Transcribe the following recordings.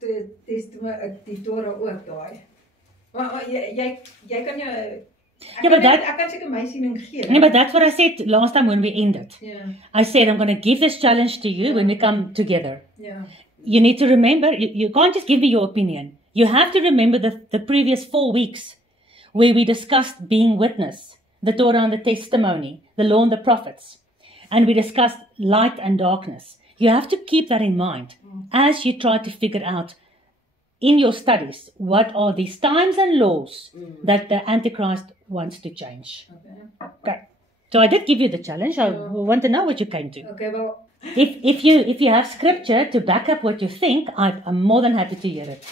die Torah ook daai. Maar jy kan jou Ek kan seker my siening gee. No, but that's what I said last time when we ended. Yeah. I said, I'm going to give this challenge to you when we come together. Yeah. You need to remember, you can't just give me your opinion. You have to remember the previous 4 weeks where we discussed being witness, the Torah and the testimony, the law and the prophets. And we discussed light and darkness. You have to keep that in mind as you try to figure out in your studies what are these times and laws that the Antichrist wants to change. Okay. So I did give you the challenge. I want to know what you came to. Okay, well, If you have scripture to back up what you think, I'm more than happy to hear it.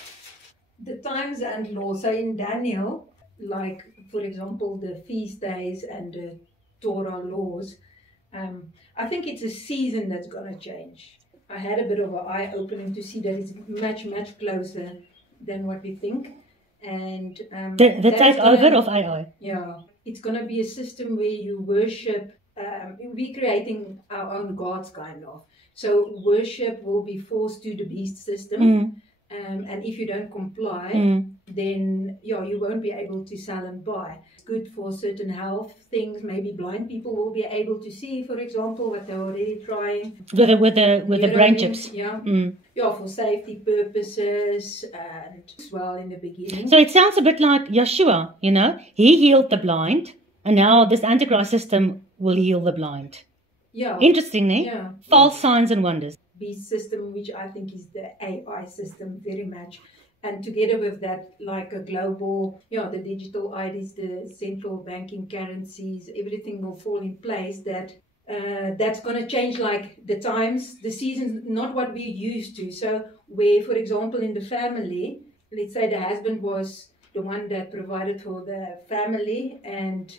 the times and laws. So in Daniel, like for example, the feast days and the Torah laws, I think it's a season that's going to change. I had a bit of an eye-opening to see that it's much, much closer than what we think. And The takeover of AI. Yeah, it's going to be a system where you worship. We're creating our own gods, kind of. So worship will be forced to the beast system. And if you don't comply, then you won't be able to sell and buy. It's good for certain health things. Maybe blind people will be able to see, for example, what they're already trying. With the brain chips. Yeah. Yeah, for safety purposes and as well in the beginning. So it sounds a bit like Yeshua, you know. He healed the blind, and now this Antichrist system will heal the blind. Yeah. Interesting, eh? Yeah. False signs and wonders. Beast system, which I think is the AI system very much. And together with that, like a global, the digital IDs, the central banking currencies, everything will fall in place that's going to change like the times, the seasons, not what we're used to. So where, for example, in the family, let's say the husband was the one that provided for the family and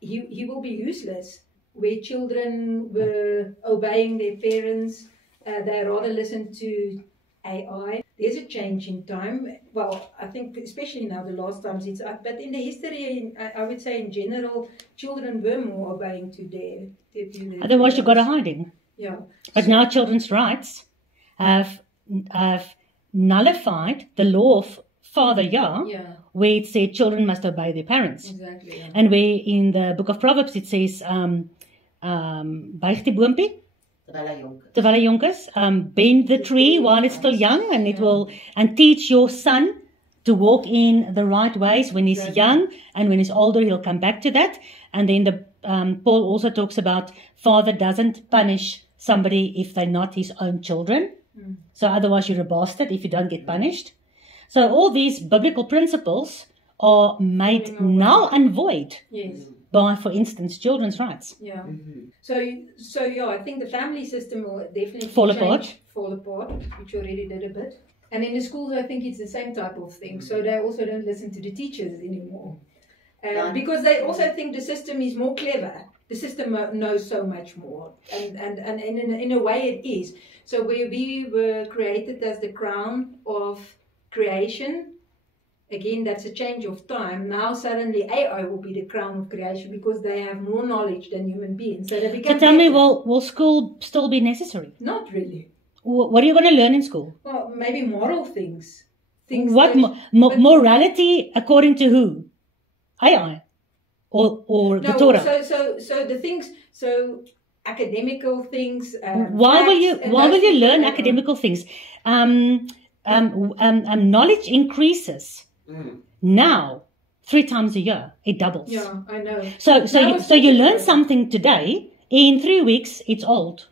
he will be useless. Where children were obeying their parents, they rather listen to AI. There's a change in time. Well, I think especially now the last times it's up, but in the history, I would say in general, children were more obeying to their Otherwise you got a hiding. Yeah. But now children's rights have nullified the law of Father Yah, where it said children must obey their parents. Exactly. Yeah. And where in the book of Proverbs it says, buig die boompie, terwyl hy jonk is, bend the tree while it's still young, and it will, and teach your son to walk in the right ways when he's young, and when he's older he'll come back to that. And then Paul also talks about father doesn't punish somebody if they're not his own children. So otherwise you're a bastard if you don't get punished. So all these biblical principles are made null and void. Yes. By, for instance, children's rights. Yeah. So I think the family system will definitely fall apart, which already did a bit. And in the schools, I think it's the same type of thing. So they also don't listen to the teachers anymore. Because they also think the system is more clever. The system knows so much more. And in a way it is. So where we were created as the crown of creation, again, that's a change of time. Now suddenly AI will be the crown of creation because they have more knowledge than human beings. So they become. So tell me, will school still be necessary? Not really. What are you going to learn in school? Well, maybe moral things. What morality according to who? AI, or the Torah? So the things. So academical things. Why will you learn academical things? Knowledge increases. Now, 3 times a year, it doubles. Yeah, I know. So you learn something today, in 3 weeks, it's old.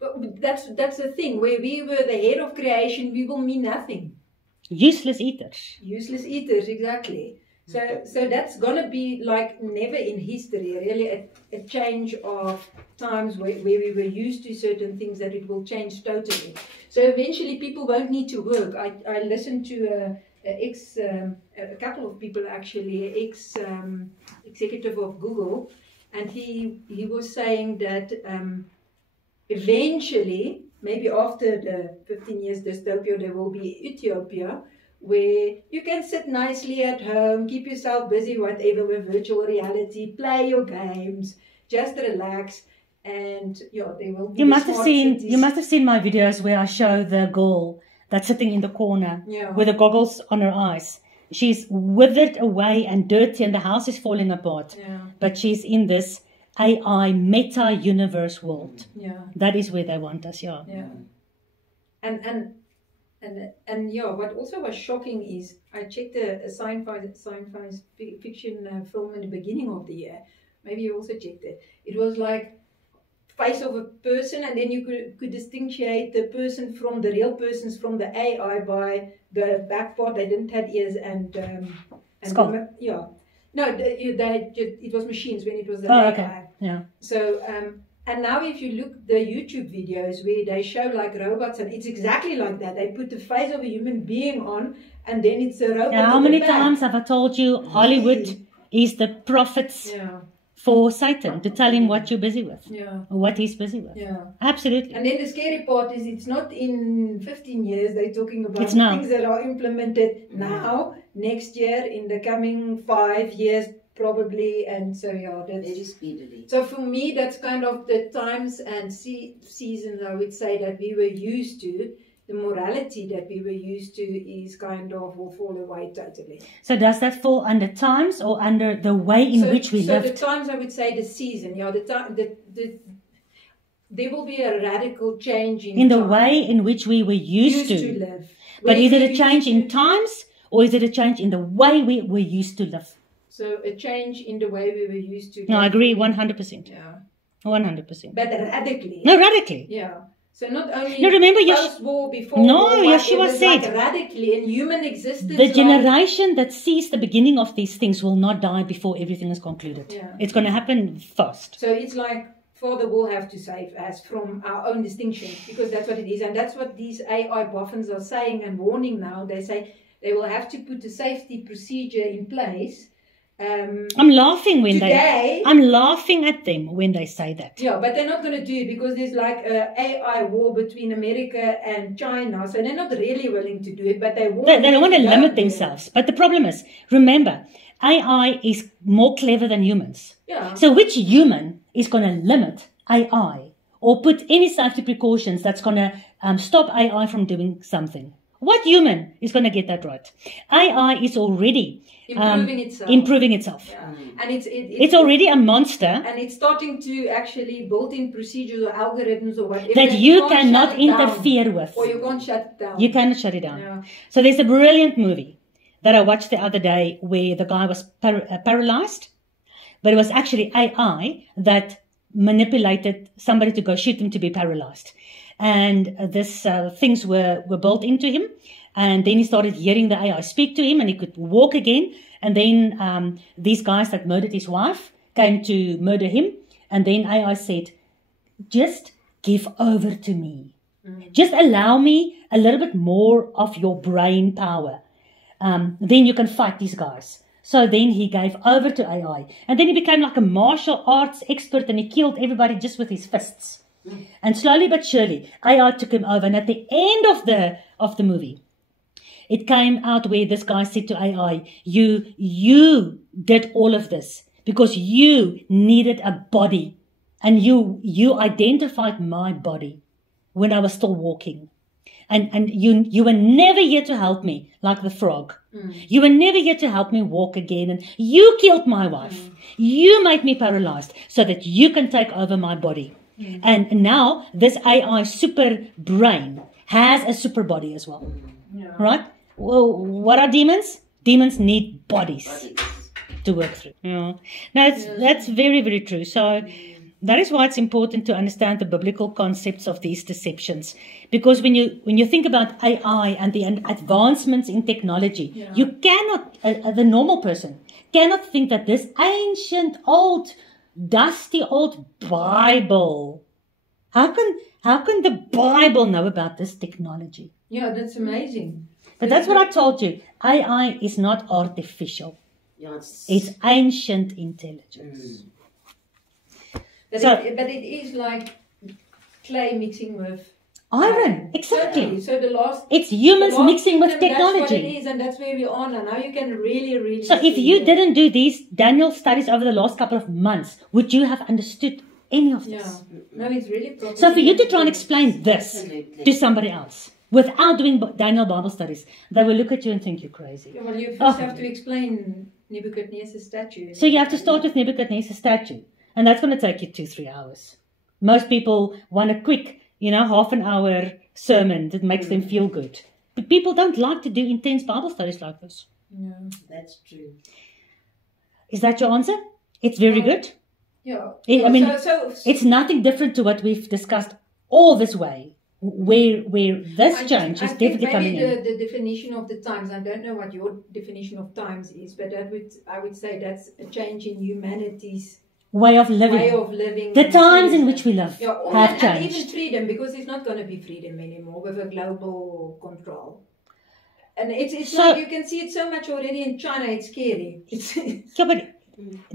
But that's the thing, where we were the head of creation, we will mean nothing. Useless eaters. Useless eaters, exactly. So that's going to be like never in history, really a change of times where we were used to certain things that it will change totally. So eventually people won't need to work. I listened to a couple of people actually, executive of Google, and he was saying that eventually, maybe after the 15 years dystopia, there will be utopia, where you can sit nicely at home, keep yourself busy, whatever, with virtual reality, play your games, just relax, and there will be. You must have seen my videos where I show the that's sitting in the corner Yeah. with the goggles on her eyes. She's withered away and dirty and the house is falling apart. Yeah. But she's in this AI meta-universe world. Yeah. That is where they want us, yeah. Yeah. And yeah, what also was shocking is I checked a science fiction film in the beginning of the year. Maybe you also checked it. It was like face of a person, and then you could distinguish the person from the real persons from the AI by the back part. They didn't have ears and skull. Yeah. No, it was machines when it was the Oh, AI. okay. Yeah. So, and now if you look the YouTube videos where they show like robots, and it's exactly like that. They put the face of a human being on, and then it's a robot. How with many a back. times have I told you Hollywood is the prophets Yeah. for Satan to tell him what you're busy with, Yeah. or what he's busy with? Yeah. Absolutely. And then the scary part is it's not in 15 years. They're talking about It's now. things that are implemented now, next year, in the coming 5 years probably. And so, yeah, that's Very speedily. So for me, that's kind of the times and seasons, I would say, that we were used to. The morality that we were used to is kind of will fall away totally. So does that fall under times or under the way in which we so lived? the times, I would say, the season. Yeah, the time. There will be a radical change In the time. way in which we were used to. live. But Where is it we a change used in times or is it a change in the way we were used to live? So a change in the way we were used to. No, I live. agree 100%. Yeah, 100%. but radically. No, radically. Yeah. So not only No, remember post-war, before No, war, Yeshua it was said, like radically in human existence. The like- generation that sees the beginning of these things will not die before everything is concluded. Yeah. It's going to happen fast. So it's like Father will have to save us from our own distinction, because that's what it is, and that's what these AI boffins are saying and warning now. They say they will have to put a safety procedure in place. I'm laughing when Today- I'm laughing at them when they say that. Yeah, but they're not going to do it because there's like a AI war between America and China, so they're not really willing to do it. But they want. They don't want to to limit do it. themselves. But the problem is, remember, AI is more clever than humans. Yeah. So which human is going to limit AI or put any safety precautions that's going to stop AI from doing something? What human is going to get that right? AI is already improving itself. Yeah. And It's already a monster and it's starting to actually build in procedures or algorithms or whatever that you can't cannot shut it down. interfere with. Or you can't shut it down. You cannot shut it down. Yeah. So there's a brilliant movie that I watched the other day where the guy was paralyzed, but it was actually AI that manipulated somebody to go shoot him to be paralyzed. And this things were built into him. And then he started hearing the AI speak to him and he could walk again. And then these guys that murdered his wife came to murder him. And then AI said, just give over to me. Just allow me a little bit more of your brain power. Then you can fight these guys. So then he gave over to AI. And then he became like a martial arts expert and he killed everybody just with his fists. And slowly but surely, AI took him over. And at the end of the movie, it came out where this guy said to AI, you did all of this because you needed a body. And you identified my body when I was still walking. And you were never here to help me like the frog. You were never here to help me walk again. And you killed my wife. You made me paralyzed so that you can take over my body. And now this AI super brain has a super body as well. Yeah. Right? Well, what are demons? Demons need bodies to work through. Yeah. Now, that's very, very true. So that is why it's important to understand the biblical concepts of these deceptions. Because when you think about AI and the advancements in technology, you cannot, the normal person, cannot think that this ancient, old, dusty old Bible, how can the Bible know about this technology? Yeah, that's amazing. But that's what I told you. AI is not artificial. Yes. It's ancient intelligence. But it is like clay mixing with iron. Exactly. Totally. So the last It's humans mixing with That's what it technology. is, and that's where we are now. Now you can really So if see you that. didn't do these Daniel studies over the last couple of months, would you have understood any of Yeah. this? No, it's really proper. So for you to try and explain this Absolutely. to somebody else, without doing Daniel Bible studies, they will look at you and think you're crazy. Yeah, well, you first have to explain Nebuchadnezzar's statue. So you have to start with Nebuchadnezzar's statue. And that's going to take you 2-3 hours. Most people want a quick, half an hour sermon that makes them feel good. But people don't like to do intense Bible studies like this. Yeah, that's true. Is that your answer? It's very good. Yeah. It's nothing different to what we've discussed all this way. Where this change is definitely coming in. Maybe the definition of the times, I don't know what your definition of times is, but I would say that's a change in humanity's way of living. The times in which we live have changed. And even freedom, because there's not going to be freedom anymore with a global control. And it's like you can see it so much already in China, it's scary. Yeah, but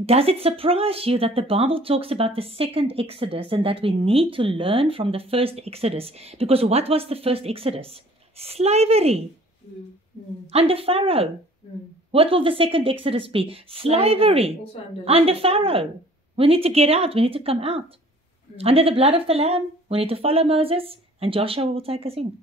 does it surprise you that the Bible talks about the second Exodus and that we need to learn from the first Exodus? Because what was the first Exodus? Slavery. Under Pharaoh. What will the second Exodus be? Slavery. Under Pharaoh. We need to get out. We need to come out. Under the blood of the Lamb. We need to follow Moses, and Joshua will take us in.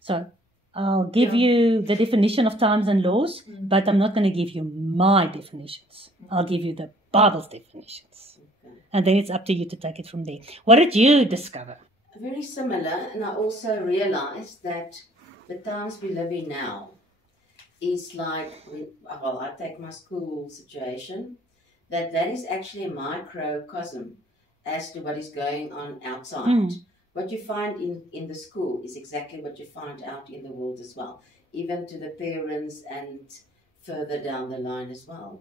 So I'll give you the definition of times and laws, but I'm not going to give you my definitions. I'll give you the Bible's definitions. And then it's up to you to take it from there. What did you discover? Very similar, and I also realized that the times we live in now is like, I take my school situation, that is actually a microcosm as to what is going on outside. What you find in the school is exactly what you find out in the world as well, even to the parents and further down the line as well.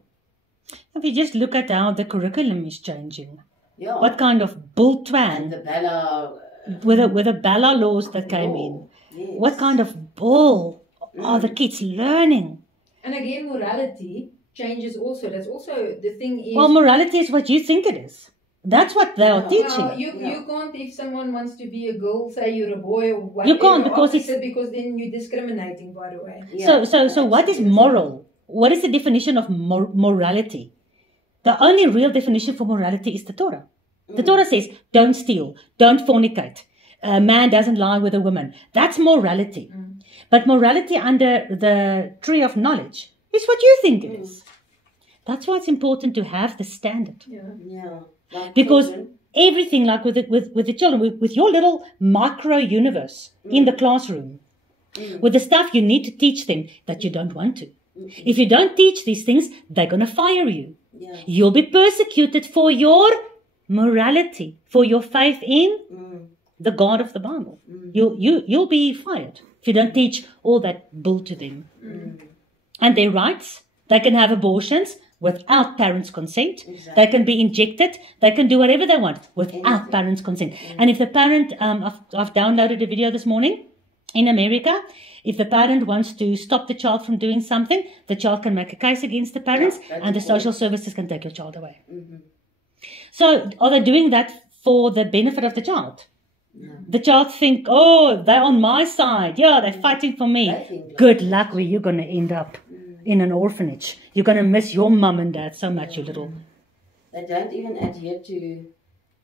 If you just look at how the curriculum is changing, yeah. What kind of bull twan and the Bella with the Bella laws that came in, yes. What kind of bull are the kids learning? And again, morality changes also. That's also the thing is... Well, morality is what you think it is. That's what they are teaching. No, you can't, if someone wants to be a girl, say you're a boy or whatever. You can't because because then you're discriminating, by the way. Yeah. So what is moral? What is the definition of morality? The only real definition for morality is the Torah. The Torah says, don't steal, don't fornicate. A man doesn't lie with a woman. That's morality. But morality under the tree of knowledge is what you think it is. That's why it's important to have the standard. Yeah. Like because children. everything, like with the children, with your little micro universe in the classroom, with the stuff you need to teach them that you don't want to. If you don't teach these things, they're going to fire you. Yeah. You'll be persecuted for your morality, for your faith in the God of the Bible. You'll be fired if you don't teach all that bull to them. And their rights, they can have abortions without parents' consent. Exactly. They can be injected. They can do whatever they want without parents' consent. And if the parent, I've downloaded a video this morning in America. If the parent wants to stop the child from doing something, the child can make a case against the parents, and the social services can take your child away. So are they doing that for the benefit of the child? No. The child think, oh, they're on my side. Yeah, they're fighting for me. Good luck where you're going to end up in an orphanage. You're going to miss your mum and dad so much, you little... They don't even adhere to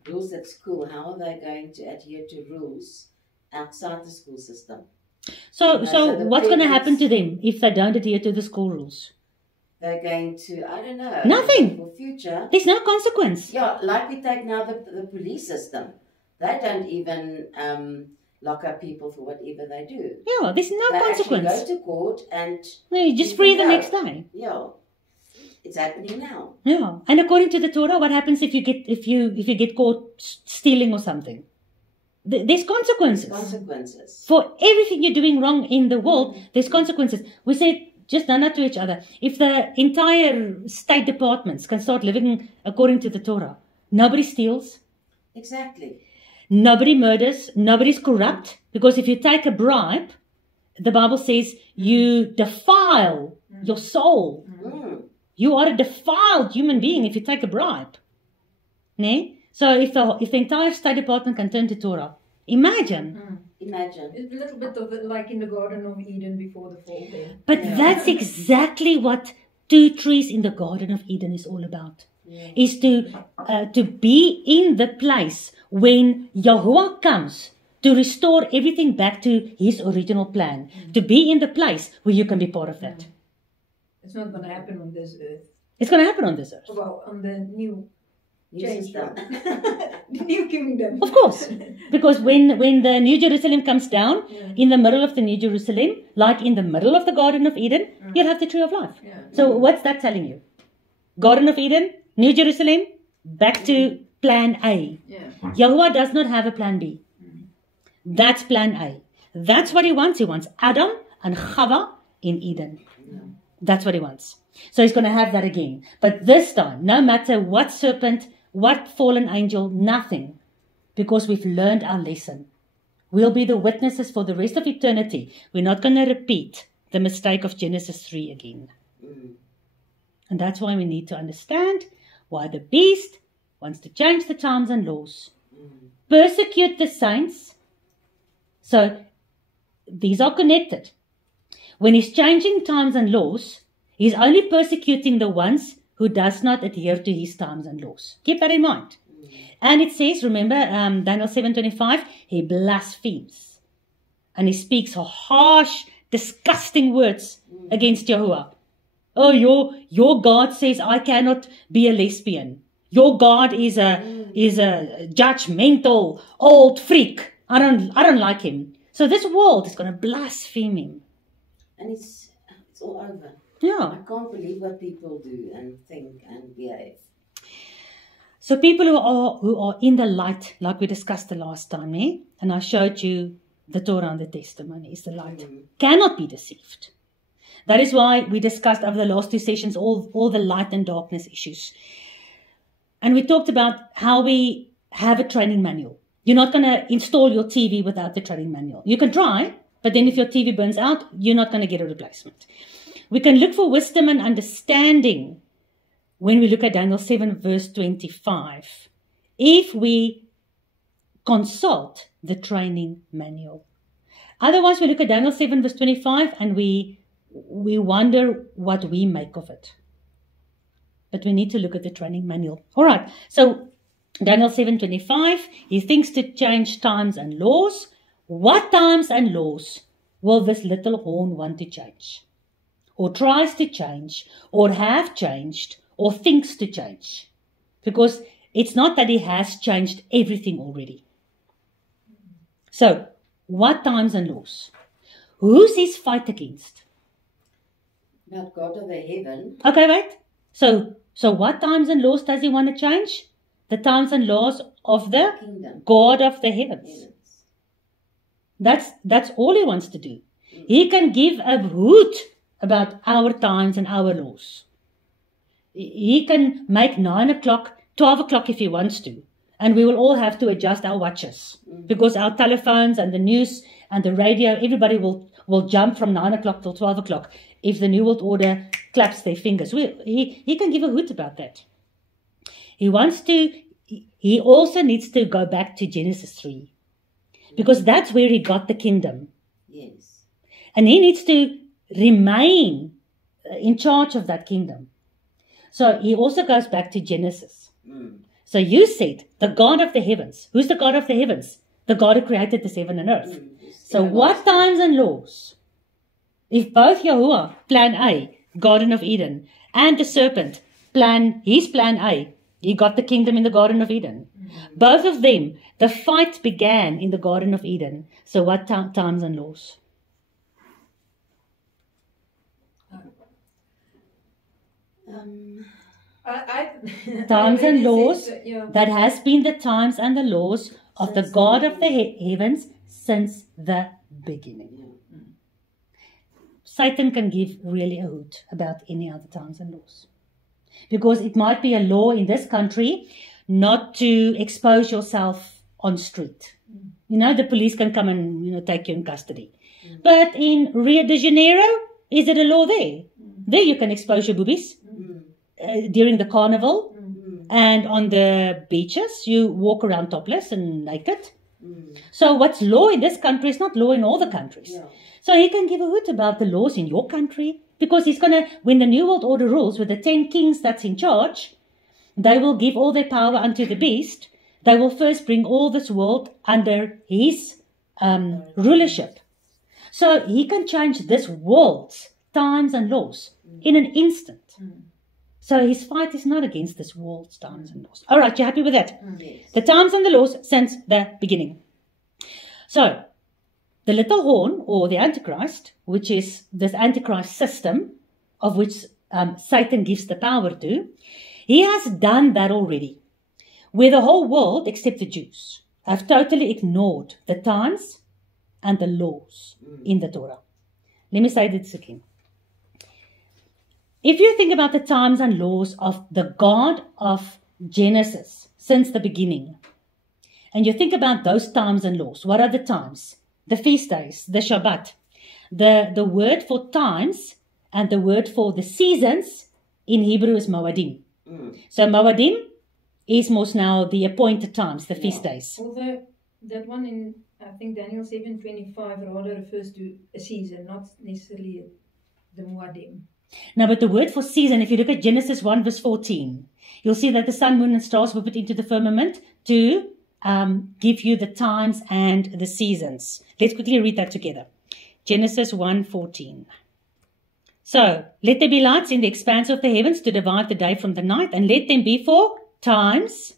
rules at school. How are they going to adhere to rules outside the school system? So what's going to happen to them if they don't adhere to the school rules? They're going to, I don't know. Nothing. For future. There's no consequence. Yeah, like we take now the police system. They don't even lock up people for whatever they do. Yeah, there's no consequence. They actually go to court and... No, you just free the next day. Yeah. It's happening now. Yeah. And according to the Torah, what happens if you get caught stealing or something? There's consequences. Consequences. For everything you're doing wrong in the world, there's consequences. We said, just done that to each other. If the entire state departments can start living according to the Torah, nobody steals. Exactly. Nobody murders. Nobody's corrupt. Because if you take a bribe, the Bible says you defile your soul. You are a defiled human being if you take a bribe. Ne? So if the entire State Department can turn to Torah, imagine. Imagine. It's a little bit of it like in the Garden of Eden before the fall there. But that's exactly what 2 trees in the Garden of Eden is all about. Is to be in the place when Yahuwah comes to restore everything back to his original plan, to be in the place where you can be part of that. It's not going to happen on this earth. It's going to happen on this earth. Well, on the new system. the new kingdom. Of course. Because when the New Jerusalem comes down, in the middle of the New Jerusalem, like in the middle of the Garden of Eden, you'll have the tree of life. Yeah. So what's that telling you? Garden of Eden, New Jerusalem, back to plan A. Yeah. Yahuwah does not have a plan B. That's plan A. That's what he wants. He wants Adam and Chava in Eden. That's what he wants. So he's going to have that again. But this time, no matter what serpent, what fallen angel, nothing. Because we've learned our lesson. We'll be the witnesses for the rest of eternity. We're not going to repeat the mistake of Genesis 3 again. And that's why we need to understand why the beast wants to change the times and laws. Persecute the saints. So these are connected. When he's changing times and laws, he's only persecuting the ones who does not adhere to his times and laws. Keep that in mind. And it says, remember, Daniel 7:25, he blasphemes. And he speaks harsh, disgusting words against Yahuwah. Oh, your God says I cannot be a lesbian. Your God is a judgmental old freak. I don't like him. So this world is going to blaspheme him. And it's all over. Yeah. I can't believe what people do and think and behave. So people who are in the light, like we discussed the last time, and I showed you the Torah and the testimony is the light, cannot be deceived. That is why we discussed over the last 2 sessions all the light and darkness issues. And we talked about how we have a training manual. You're not going to install your TV without the training manual. You can try, but then if your TV burns out, you're not going to get a replacement. We can look for wisdom and understanding when we look at Daniel 7 verse 25, if we consult the training manual. Otherwise, we look at Daniel 7 verse 25 and we wonder what we make of it. But we need to look at the training manual. All right, so Daniel 7:25, he thinks to change times and laws. What times and laws will this little horn want to change? Or tries to change, or have changed, or thinks to change? Because it's not that he has changed everything already. So, what times and laws? Who's his fight against? Not God of the heaven. Okay, wait. So what times and laws does he want to change? The times and laws of the Kingdom. God of the heavens. That's all he wants to do. He can give a hoot about our times and our laws. He can make 9 o'clock, 12 o'clock if he wants to. And we will all have to adjust our watches. Because our telephones and the news and the radio, everybody will jump from 9 o'clock till 12 o'clock if the New World Order claps their fingers. He can give a hoot about that. He also needs to go back to Genesis 3. Because that's where he got the kingdom. Yes. And he needs to remain in charge of that kingdom. So he also goes back to Genesis. So you said, the God of the heavens. Who's the God of the heavens? The God who created this heaven and earth. So what times and laws? If both Yahuwah, plan A, Garden of Eden, and the serpent, his plan A, he got the kingdom in the Garden of Eden. Both of them, the fight began in the Garden of Eden. So what times and laws? Times and laws, that has been the times and the laws of the God of the heavens since the beginning. Satan can give really a hoot about any other times and laws. Because it might be a law in this country not to expose yourself on street. The police can come and take you in custody. But in Rio de Janeiro, is it a law there? There you can expose your boobies during the carnival. And on the beaches, you walk around topless and naked. So what's law in this country is not law in all the countries. Yeah. So he can give a hoot about the laws in your country. Because he's going to, when the New World Order rules with the 10 kings that's in charge, they will give all their power unto the beast. They will first bring all this world under his rulership. So he can change this world's times and laws in an instant. So his fight is not against this world's times and laws. All right, you happy with that? Yes. The times and the laws since the beginning. So, the little horn, or the Antichrist, which is this Antichrist system, of which Satan gives the power to, he has done that already, where the whole world, except the Jews, have totally ignored the times and the laws in the Torah. Let me say this again. If you think about the times and laws of the God of Genesis since the beginning, and you think about those times and laws, what are the times? The feast days, the Shabbat. The word for times and the word for the seasons in Hebrew is Moadim. So Moadim is most now the appointed times, the feast days. Although that one in, I think, Daniel 7:25 rather refers to a season, not necessarily the Moadim. Now, but the word for season, if you look at Genesis 1 verse 14, you'll see that the sun, moon, and stars were put into the firmament to give you the times and the seasons. Let's quickly read that together. Genesis 1:14. So, let there be lights in the expanse of the heavens to divide the day from the night, and let them be for times,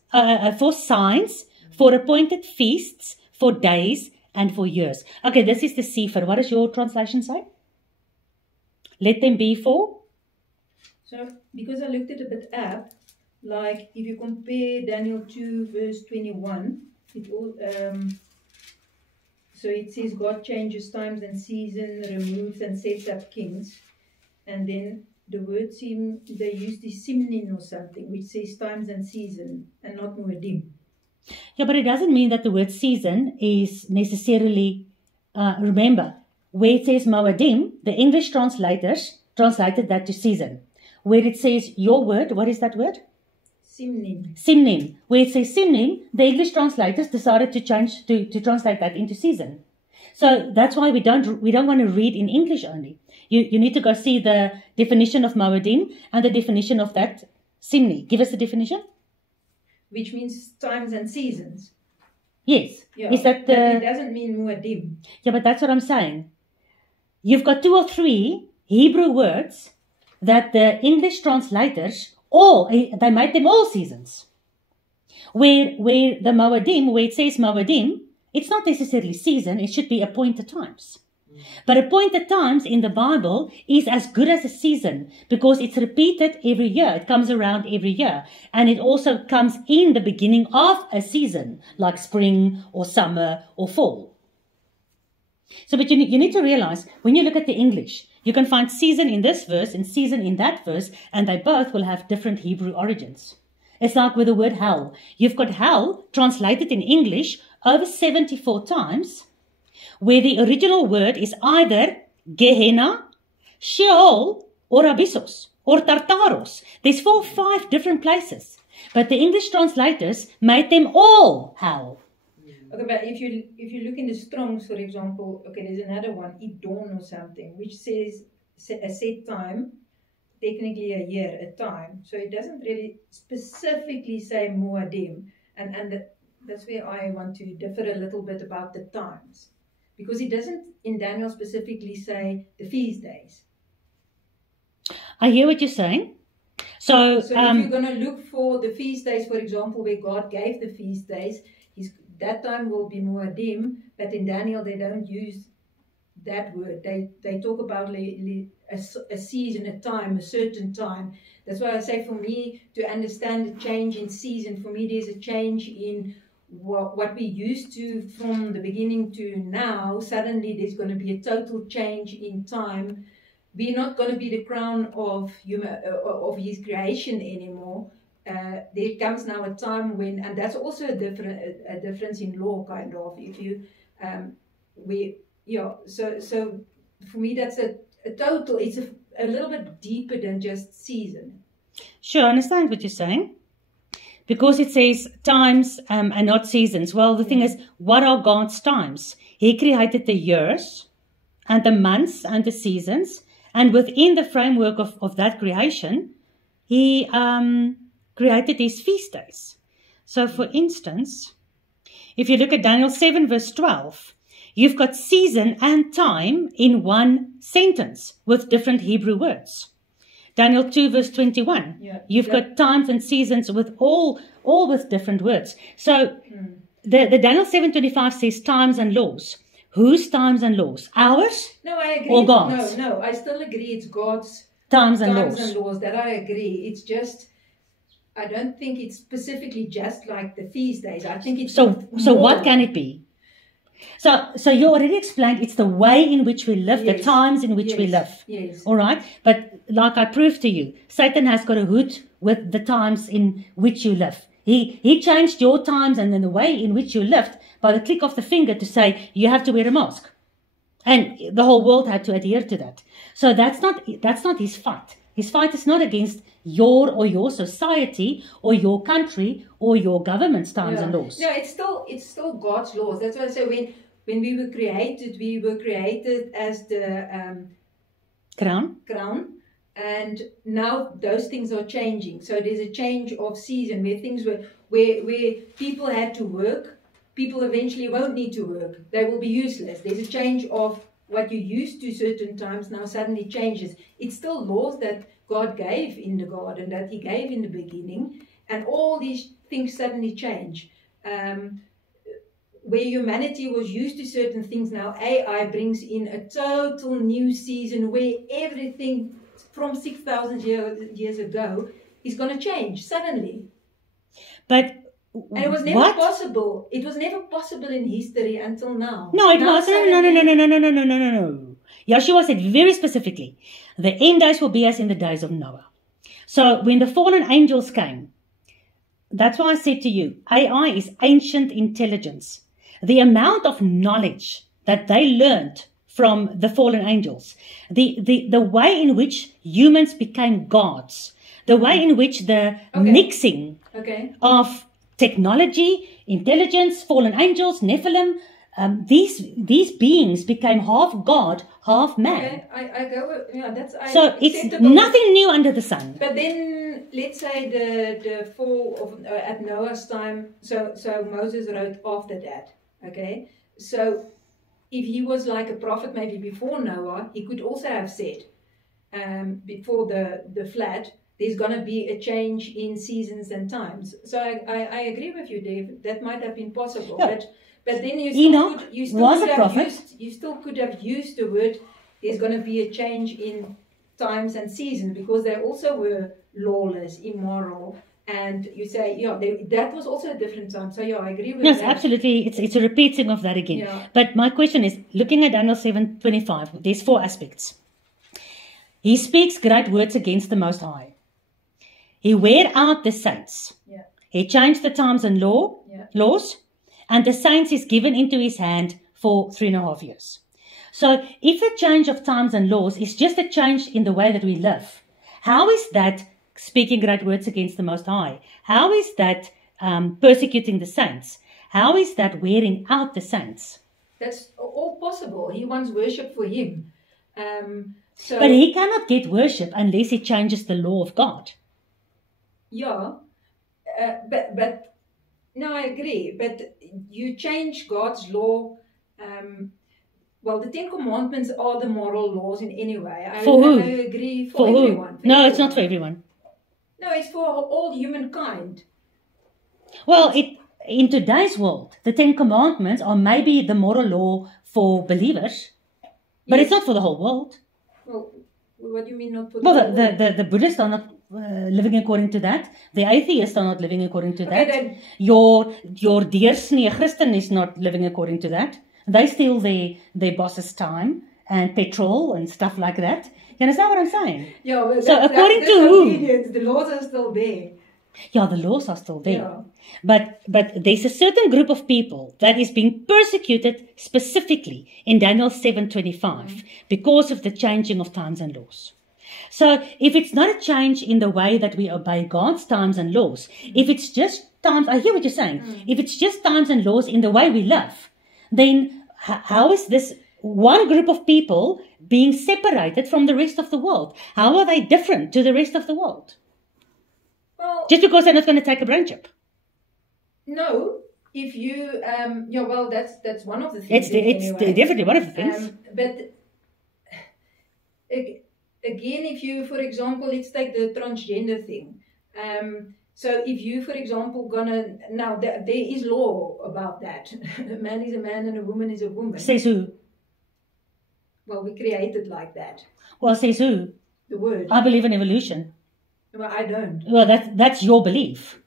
for signs, for appointed feasts, for days, and for years. Okay, this is the Sefer. What does your translation say? Let them be for? So, because I looked at a bit up, like if you compare Daniel 2 verse 21, it all, so it says God changes times and season, removes and sets up kings. And then the word they use the simnin or something, which says times and season, and not Moedim. Yeah, but it doesn't mean that the word season is necessarily, remember, where it says Moedim, the English translators translated that to season. Where it says your word, what is that word? Simnim. Simnim. Where it says Simnim, the English translators decided to change to translate that into season. So that's why we don't want to read in English only. You need to go see the definition of Moedim and the definition of that Simni. Give us the definition. Which means times and seasons. Yes. Yeah. Is that But it doesn't mean Moedim. Yeah, but that's what I'm saying. You've got 2 or 3 Hebrew words that the English translators they made them all seasons. Where the Moedim, where it says Moedim, it's not necessarily season, it should be appointed times. But appointed times in the Bible is as good as a season because it's repeated every year. It comes around every year. And it also comes in the beginning of a season, like spring or summer or fall. So, but you need to realize, when you look at the English, you can find season in this verse and season in that verse, and they both will have different Hebrew origins. It's like with the word hell. You've got hell translated in English over 74 times, where the original word is either Gehenna, Sheol, or Abyssos, or Tartaros. There's 4 or 5 different places. But the English translators made them all hell. Okay, but if you look in the Strongs, for example, okay, there's another one, Idon or something, which says a set time, technically a year, a time. So it doesn't really specifically say Moadim. And that's where I want to differ a little bit about the times. Because it doesn't in Daniel specifically say the feast days. I hear what you're saying. So if you're going to look for the feast days, for example, where God gave the feast days, that time will be Moadim, but in Daniel they don't use that word. They talk about a season, a time, a certain time. That's why I say, for me, to understand the change in season, for me there's a change in what we used to from the beginning to now. Suddenly there's going to be a total change in time. We're not going to be the crown of his creation anymore. There comes now a time when, and that's also a difference in law, kind of. If you, so for me that's a total. It's a little bit deeper than just season. Sure, I understand what you're saying. Because it says times and not seasons. Well, the thing is, what are God's times? He created the years and the months and the seasons. And within the framework of that creation, he created these feast days. So, for instance, if you look at Daniel 7 verse 12, you've got season and time in one sentence with different Hebrew words. Daniel 2 verse 21. Yeah. You've got times and seasons with all with different words. So the Daniel 7:25 says times and laws. Whose times and laws? Ours? No, I agree. Or God's? No, I still agree it's God's Times and times laws. and laws. That I agree. It's just, I don't think it's specifically just like the feast days. I think it's So more. what can it be? So you already explained it's the way in which we live, the Yes. times in which we Yes, live. yes. All right? But like I proved to you, Satan has got a hood with the times in which you live. He changed your times and then the way in which you lived by the click of the finger to say you have to wear a mask. And the whole world had to adhere to that. So that's not his fight. His fight is not against your society or your country or your government's times and laws. No, it's still God's laws. That's why I say when we were created as the crown, and now those things are changing. So there's a change of season where people had to work. People eventually won't need to work. They will be useless. There's a change of what you used to certain times now suddenly changes. It's still laws that God gave in the garden, that He gave in the beginning, and all these things suddenly change. Where humanity was used to certain things, now AI brings in a total new season where everything from 6,000 years ago is going to change suddenly. But And it was never possible. It was never possible in history until now. No, it wasn't. No. Yeshua said very specifically, the end days will be as in the days of Noah. So when the fallen angels came, that's why I said to you, AI is ancient intelligence. The amount of knowledge that they learned from the fallen angels, the way in which humans became gods, the way in which the mixing of technology, intelligence, fallen angels, Nephilim, these beings became half God, half man. Okay, I go with, that's so it's acceptable. nothing new under the sun. But then, let's say the fall of at Noah's time. So Moses wrote after that. Okay, so if he was like a prophet, maybe before Noah, he could also have said, before the flood, there's going to be a change in seasons and times. So I agree with you, Dave. That might have been possible, yeah. But then you still could have used the word. There's going to be a change in times and seasons because they also were lawless, immoral, and you say that was also a different time. So I agree with yes, that. Yes, absolutely. It's a repeating of that again. Yeah. But my question is, looking at Daniel 7:25, there's 4 aspects. He speaks great words against the Most High. He wear out the saints. Yeah. He changed the times and laws, and the saints is given into his hand for 3.5 years. So if a change of times and laws is just a change in the way that we live, how is that speaking great words against the Most High? How is that persecuting the saints? How is that wearing out the saints? That's all possible. He wants worship for him. But he cannot get worship unless he changes the law of God. Yeah, but no, I agree. But you change God's law. Well, the 10 Commandments are the moral laws in any way. For who? I agree for everyone. Who? No, it's not for everyone. No, it's for all humankind. Well, in today's world, the 10 Commandments are maybe the moral law for believers, but it's not for the whole world. Well, what do you mean not for the whole world? Well, the Buddhists are not living according to that. The atheists are not living according to that. Then, your deursnee Christian is not living according to that. They steal their boss's time and petrol and stuff like that. You understand what I'm saying? Yeah, well, so according to who? The laws are still there. Yeah, the laws are still there. Yeah. But there's a certain group of people that is being persecuted specifically in Daniel 7:25 because of the changing of times and laws. So if it's not a change in the way that we obey God's times and laws, if it's just times, I hear what you're saying, if it's just times and laws in the way we live, then how is this one group of people being separated from the rest of the world? How are they different to the rest of the world? Well, just because they're not going to take a brain chip. No, if you, well, that's one of the things. It's definitely one of the things. But again, if you, for example, let's take the transgender thing. So if you, for example, now there is law about that. A man is a man and a woman is a woman. Says who? Well, we created like that. Well, says who? The word. I believe in evolution. Well, I don't. Well, that's your belief.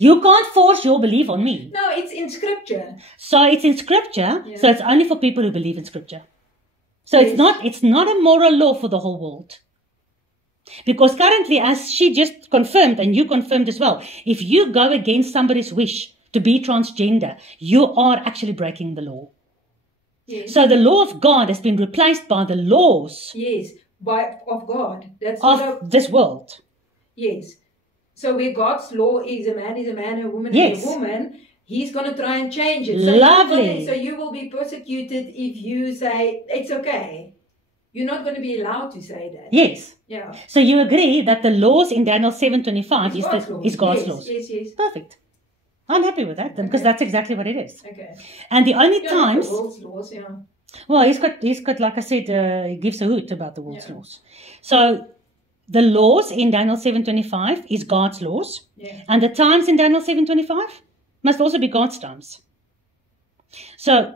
You can't force your belief on me. No, it's in scripture. So it's in scripture. Yeah. So it's only for people who believe in scripture. So Yes. it's not a moral law for the whole world. Because currently, as she just confirmed, and you confirmed as well, if you go against somebody's wish to be transgender, you are actually breaking the law. Yes. So the law of God has been replaced by the laws Yes, of God. That's of this world. Yes. So where God's law is a man, a woman Yes. is a woman, He's going to try and change it. Lovely. So you will be persecuted if you say, it's okay. You're not going to be allowed to say that. Yes. Yeah. So you agree that the laws in Daniel 7:25 is God's Yes, laws. Yes. Perfect. I'm happy with that then, because that's exactly what it is. Okay. And the only Yeah, times, the world's laws, yeah. well, he's got like I said, he gives a hoot about the world's Yeah. laws. So the laws in Daniel 7:25 is God's laws, Yeah. and the times in Daniel 7:25 must also be God's times. So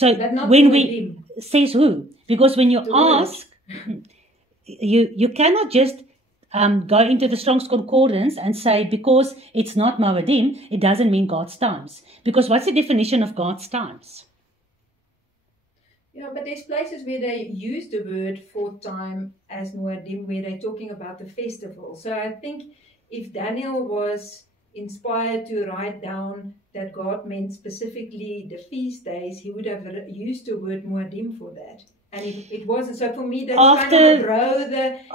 But not when for we him. says who, because when you The word. ask, you cannot just go into the Strong's Concordance and say because it's not Moedim, it doesn't mean God's times. Because what's the definition of God's times? Yeah, but there's places where they use the word for time as Moedim, where they're talking about the festival. So I think if Daniel was inspired to write down that God meant specifically the feast days, he would have used the word Moedim for that. And it wasn't. So for me, that's kind of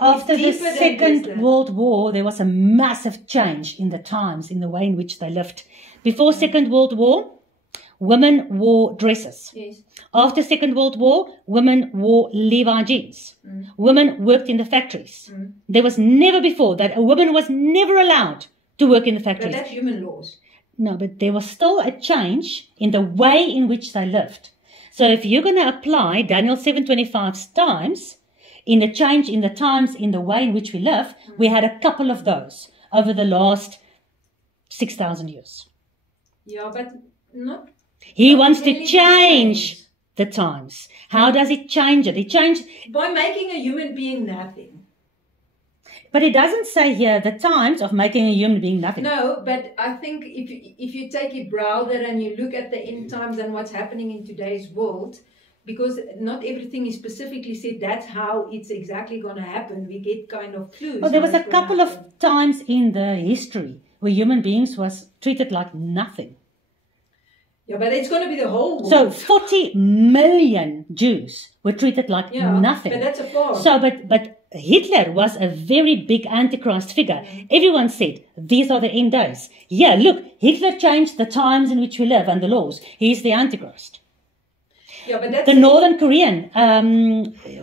After the deeper than just Second that. World War, there was a massive change in the times, in the way in which they lived. Before Second World War, women wore dresses. Yes. After Second World War, women wore Levi jeans. Women worked in the factories. There was never before that a woman was never allowed to work in the But factories. that's human laws. No, but there was still a change in the way in which they lived. So if you're going to apply Daniel 7:25's times, in the change in the times, in the way in which we live, we had a couple of those over the last 6,000 years. Yeah, but not. He not wants to really change the times. How does he change it? He changed, by making a human being nothing. but he doesn't say here the times of making a human being nothing. No, but I think if you take it broader and you look at the end times and what's happening in today's world, because not everything is specifically said that's how it's exactly going to happen. We get kind of clues. Well, there was how a it's gonna couple of happen. times in the history where human beings was treated like nothing. Yeah, but it's going to be the whole world. So 40 million Jews were treated like nothing. But that's a part. So, but Hitler was a very big antichrist figure. Everyone said, these are the end days. Yeah, look, Hitler changed the times in which we live and the laws. He's the antichrist. Yeah, but that's The Northern Korean,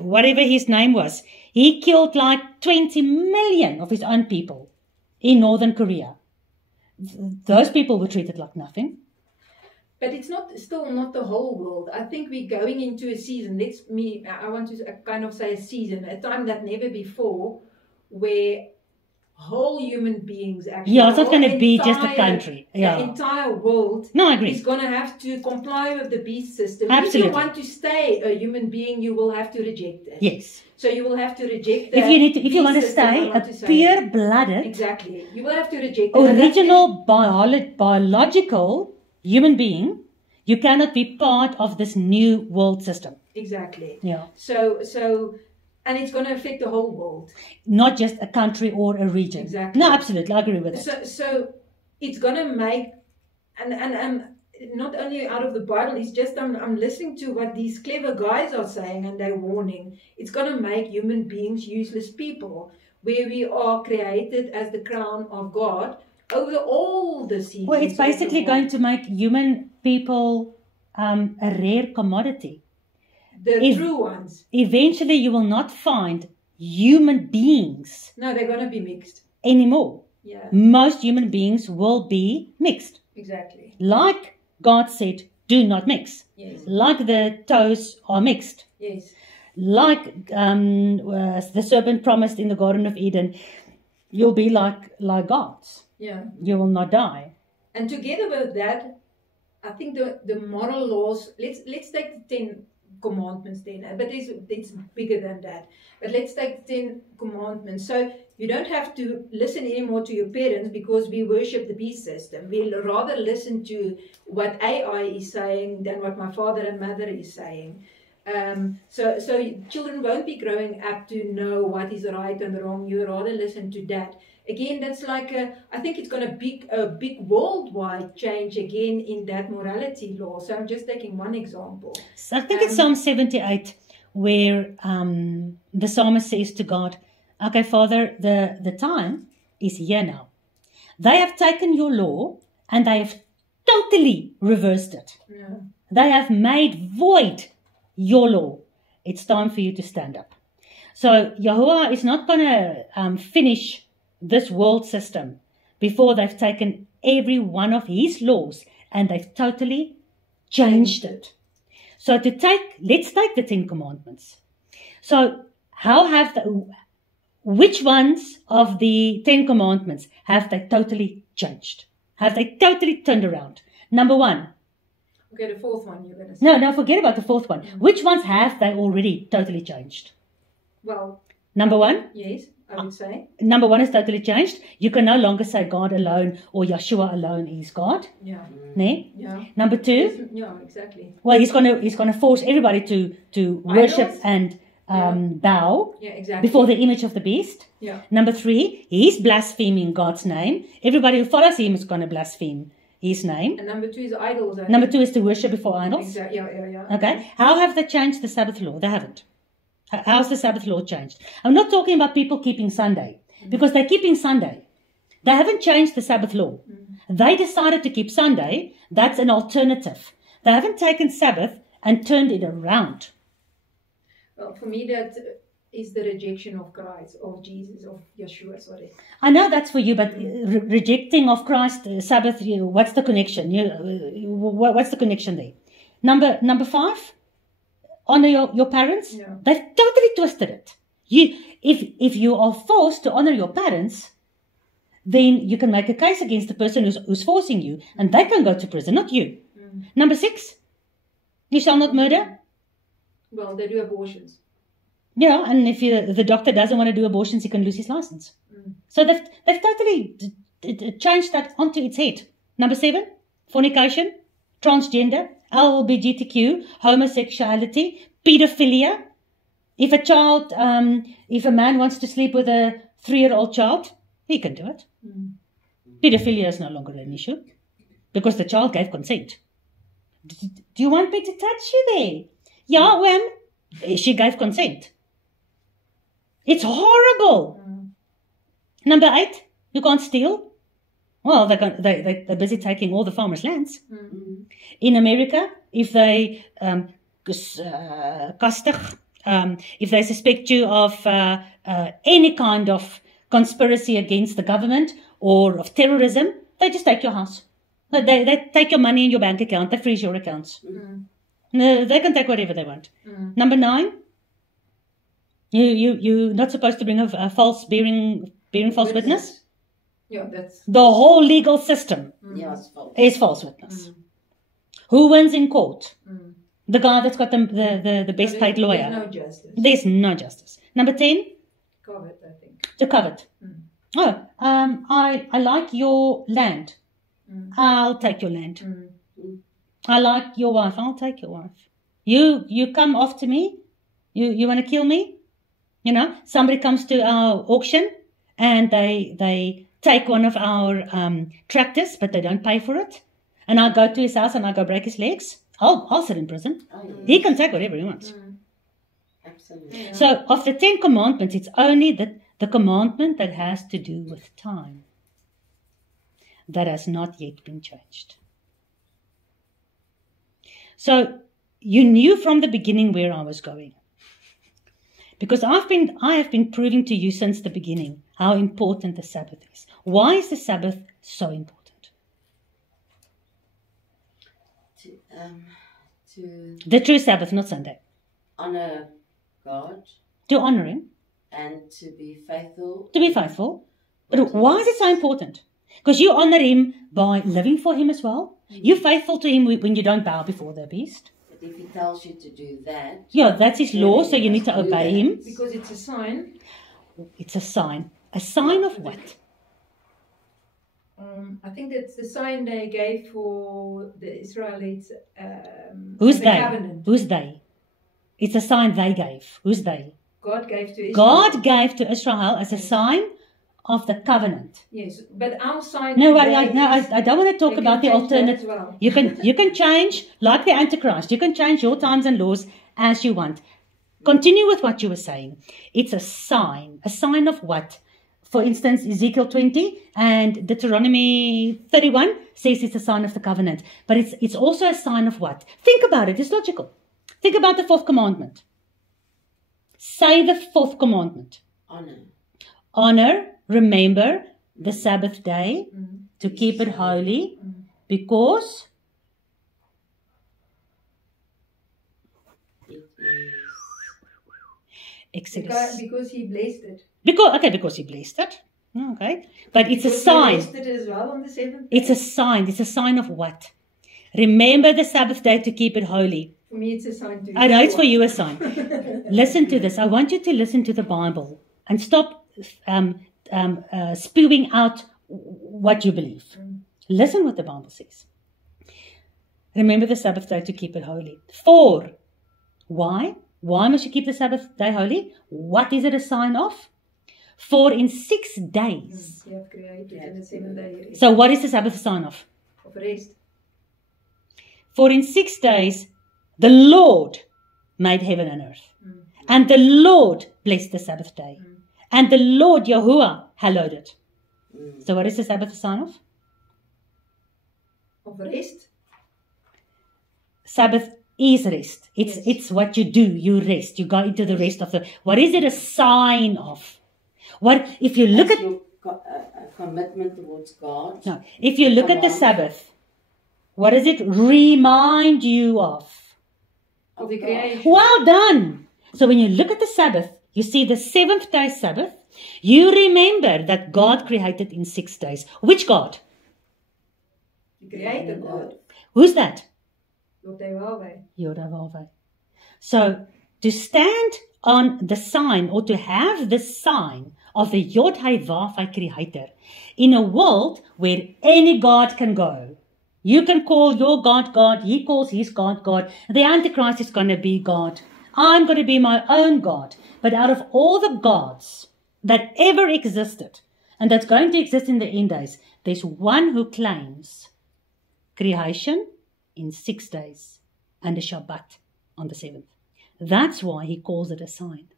whatever his name was, he killed like 20 million of his own people in Northern Korea. Those people were treated like nothing. But it's still not the whole world. I think we're going into a season. I want to kind of say a season, a time that never before, where whole human beings actually. Yeah, it's not the going to whole be just a entire- country. Yeah. The entire world. No, I agree. Is going to have to comply with the beast system. Absolutely. If you want to stay a human being, you will have to reject it. Yes. So you will have to reject the If you want to beast system, stay I want a to say. pure-blooded, Exactly. You will have to reject it. And that's- original biological human being, you cannot be part of this new world system. Exactly. Yeah. So, and it's going to affect the whole world. Not just a country or a region. Exactly. No, absolutely. I agree with it. So it's going to make, and not only out of the Bible, it's just I'm listening to what these clever guys are saying and they're warning. It's going to make human beings useless people, where we are created as the crown of God over all the seasons. Well, it's basically going to make human people a rare commodity. The true ones. Eventually, you will not find human beings No, they're going to be mixed. anymore. Yeah, Most human beings will be mixed. exactly. Like God said, do not mix. Yes. Like the toes are mixed. Yes. Like the serpent promised in the Garden of Eden, you'll be like gods. Yeah. You will not die. And together with that, I think the moral laws, let's take the 10 commandments then, but it's bigger than that. But let's take the 10 commandments. So you don't have to listen anymore to your parents because we worship the beast system. We'll rather listen to what AI is saying than what my father and mother is saying. So children won't be growing up to know what is right and wrong. You rather listen to that. Again, that's like I think it's going to be a big worldwide change again in that morality law. So I'm just taking one example. So I think it's Psalm 78 where the psalmist says to God, okay, Father, the time is here now. They have taken your law and they have totally reversed it. Yeah. They have made void your law. It's time for you to stand up. So Yahuwah is not going to finish this world system before they've taken every one of his laws and they've totally changed it. So let's take the 10 commandments. So which ones of the 10 commandments have they totally changed? Have they totally turned around? Number 1. Okay, the fourth one you're going to say. No, forget about the fourth one. Which ones have they already totally changed? Well, Number 1? yes, I would say. Number 1 is totally changed. You can no longer say God alone or Yeshua alone is God. Yeah. Ne? Yeah. Number 2? Yeah, exactly. Well, he's gonna force everybody to worship and bow exactly. before the image of the beast. Yeah. Number 3, he's blaspheming God's name. Everybody who follows him is going to blaspheme his name. And number 2 is idols. Number 2 is to worship before idols. Exactly. Yeah. Okay. How have they changed the Sabbath law? They haven't. How's the Sabbath law changed? I'm not talking about people keeping Sunday, because they're keeping Sunday. They haven't changed the Sabbath law. They decided to keep Sunday. That's an alternative. They haven't taken Sabbath and turned it around. Well, for me, that is the rejection of Christ, of Jesus, of Yeshua, sorry. I know that's for you, but rejecting of Christ, Sabbath, what's the connection? What's the connection there? Number 5, honor your parents. Yeah. They've totally twisted it. If you are forced to honor your parents, then you can make a case against the person who's forcing you, and they can go to prison, not you. Number 6, you shall not murder. Well, they do abortions. Yeah, and if the doctor doesn't want to do abortions, he can lose his license. So they've totally changed that onto its head. Number 7, fornication, transgender, LGBTQ, homosexuality, pedophilia. If a man wants to sleep with a 3-year-old child, he can do it. Pedophilia is no longer an issue because the child gave consent. Do you want me to touch you there? Yeah, when she gave consent. It's horrible. Number 8, you can't steal. Well, they're busy taking all the farmers' lands. In America, if they if they suspect you of any kind of conspiracy against the government or of terrorism, they just take your house. They take your money in your bank account. They freeze your accounts. No, they can take whatever they want. Number 9, you're not supposed to bring a false bearing false witness. Yeah, that's the whole legal system. Is false witness. Who wins in court? The guy that's got the best paid lawyer. There's no justice. There's no justice. Number 10, Covet, I think. to covet. Oh, I like your land. I'll take your land. I like your wife. I'll take your wife. You come after me. You want to kill me? Somebody comes to our auction and they take one of our tractors, but they don't pay for it. And I go to his house and I go break his legs. I'll sit in prison. He can take whatever he wants. Absolutely. Yeah. So of the 10 commandments, it's only the commandment that has to do with time that has not yet been changed. So you knew from the beginning where I was going. Because I have been proving to you since the beginning how important the Sabbath is. Why is the Sabbath so important? To The true Sabbath, not Sunday. honor God To honor Him, and to be faithful. to be faithful. But why is it so important? Because you honor Him by living for Him as well. You're faithful to Him when you don't bow before the beast. But if He tells you to do that, Yeah, that's His law, so you need to do obey that. Him. Because it's a sign. It's a sign. A sign of what? I think that's the sign they gave for the Israelites. Who's the they? covenant. Who's they? It's a sign they gave. Who's they? God gave to Israel. God gave to Israel as a sign of the covenant. Yes, but our sign. No, today I don't want to talk they about the can change that alternate. as well. You can change, like the Antichrist. You can change your times and laws as you want. Continue with what you were saying. It's a sign. A sign of what? For instance, Ezekiel 20 and Deuteronomy 31 says it's a sign of the covenant. But it's also a sign of what? Think about it. It's logical. Think about the fourth commandment. Say the fourth commandment. honor. Honor, remember the Sabbath day to keep it holy because It is Exodus. Because He blessed it. Because He blessed it. Okay. But it's a Because He sign. rested as well on the seventh day. It's a sign. It's a sign of what? Remember the Sabbath day to keep it holy. For me, it's a sign to. I know it's for you a sign. Listen to this. I want you to listen to the Bible and stop spewing out what you believe. Listen what the Bible says. Remember the Sabbath day to keep it holy. 4. Why? Why must you keep the Sabbath day holy? What is it a sign of? For in 6 days. You have created in the 7th day. So what is the Sabbath a sign of? Of rest. For in 6 days the Lord made heaven and earth. And the Lord blessed the Sabbath day. And the Lord Yahuwah hallowed it. So what is the Sabbath a sign of? Of rest. Sabbath is rest. Yes. It's what you do. You rest. You go into the rest of the... What is it a sign of? What if you look That's at... your commitment towards God. No, if you look at the Sabbath, what does it remind you of? Of the creation. Well done. So when you look at the Sabbath, you see the 7th day Sabbath, you remember that God created in 6 days. Which God? The creator God. Who's that? Yod-Heh-Vah-Veh. Yod-Heh-Vah-Veh. So to stand on the sign or to have the sign of the Yod-Heh-Vah-Veh creator in a world where any God can go. You can call your God God, he calls his God God. The Antichrist is going to be God. I'm going to be my own God. But out of all the gods that ever existed and that's going to exist in the end days, there's one who claims creation in 6 days and a Shabbat on the 7th. That's why he calls it a sign.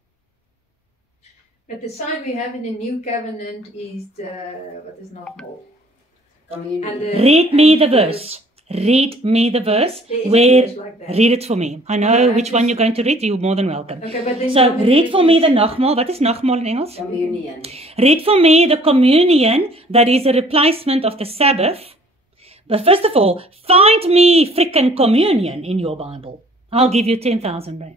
But the sign we have in the new covenant is the, what is Nagmaal? Communion. And the- Read me and the verse. Read me the verse. There is a Where verse like that. read it for me. I know Yeah, which one just- you're going to read. You're more than welcome. Okay, but then So tell me read for me the is- Nagmaal. What is Nagmaal in Engels? Communion. Read for me the communion that is a replacement of the Sabbath. But first of all, find me frickin' communion in your Bible. I'll give you 10,000 rand.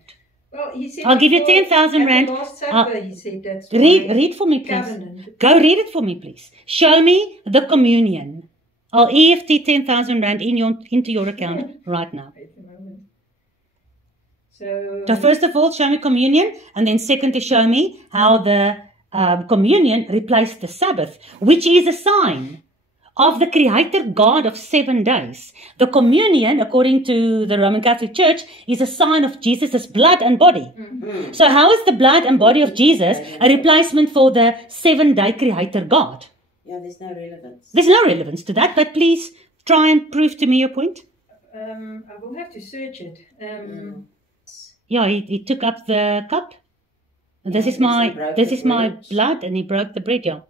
Well, he said I'll give you before, 10,000 at rand. The Last Supper, he said that's Read for me, please. covenant. Go read it for me, please. Show me the communion. I'll EFT 10,000 rand into your account right now. Wait a moment. So, So first of all, show me communion, and then second to show me how the communion replaced the Sabbath, which is a sign of the Creator God of 7 days. The communion, according to the Roman Catholic Church, is a sign of Jesus' blood and body. So how is the blood and body of Jesus a replacement for the 7-day Creator God? Yeah, there's no relevance. There's no relevance to that, but please try and prove to me your point. I will have to search it. Yeah, he took up the cup. This Yeah, is my he broke this the is my bread. blood, and he broke the bread. Yeah.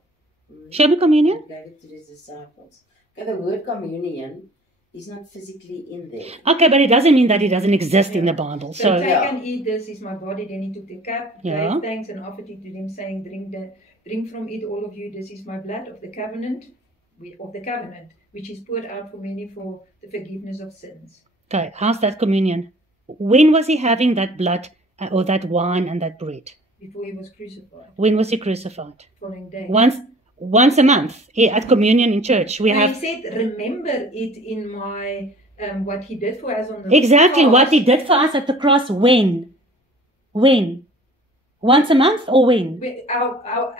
Show me communion. And gave it to his disciples. Okay, the word communion is not physically in there. Okay, but it doesn't mean that it doesn't exist in the Bible. So So take Yeah. and eat, this is my body. Then he took the cup, Yeah. gave thanks and offered it to them, saying, drink from it, all of you. This is my blood of the covenant, which is poured out for many for the forgiveness of sins. Okay, how's that communion? When was he having that blood or that wine and that bread? Before he was crucified. When was he crucified? Following day. Once a month at communion in church. He said, remember it in my, what he did for us on the Exactly, cross. what he did for us at the cross. When? Once a month or when?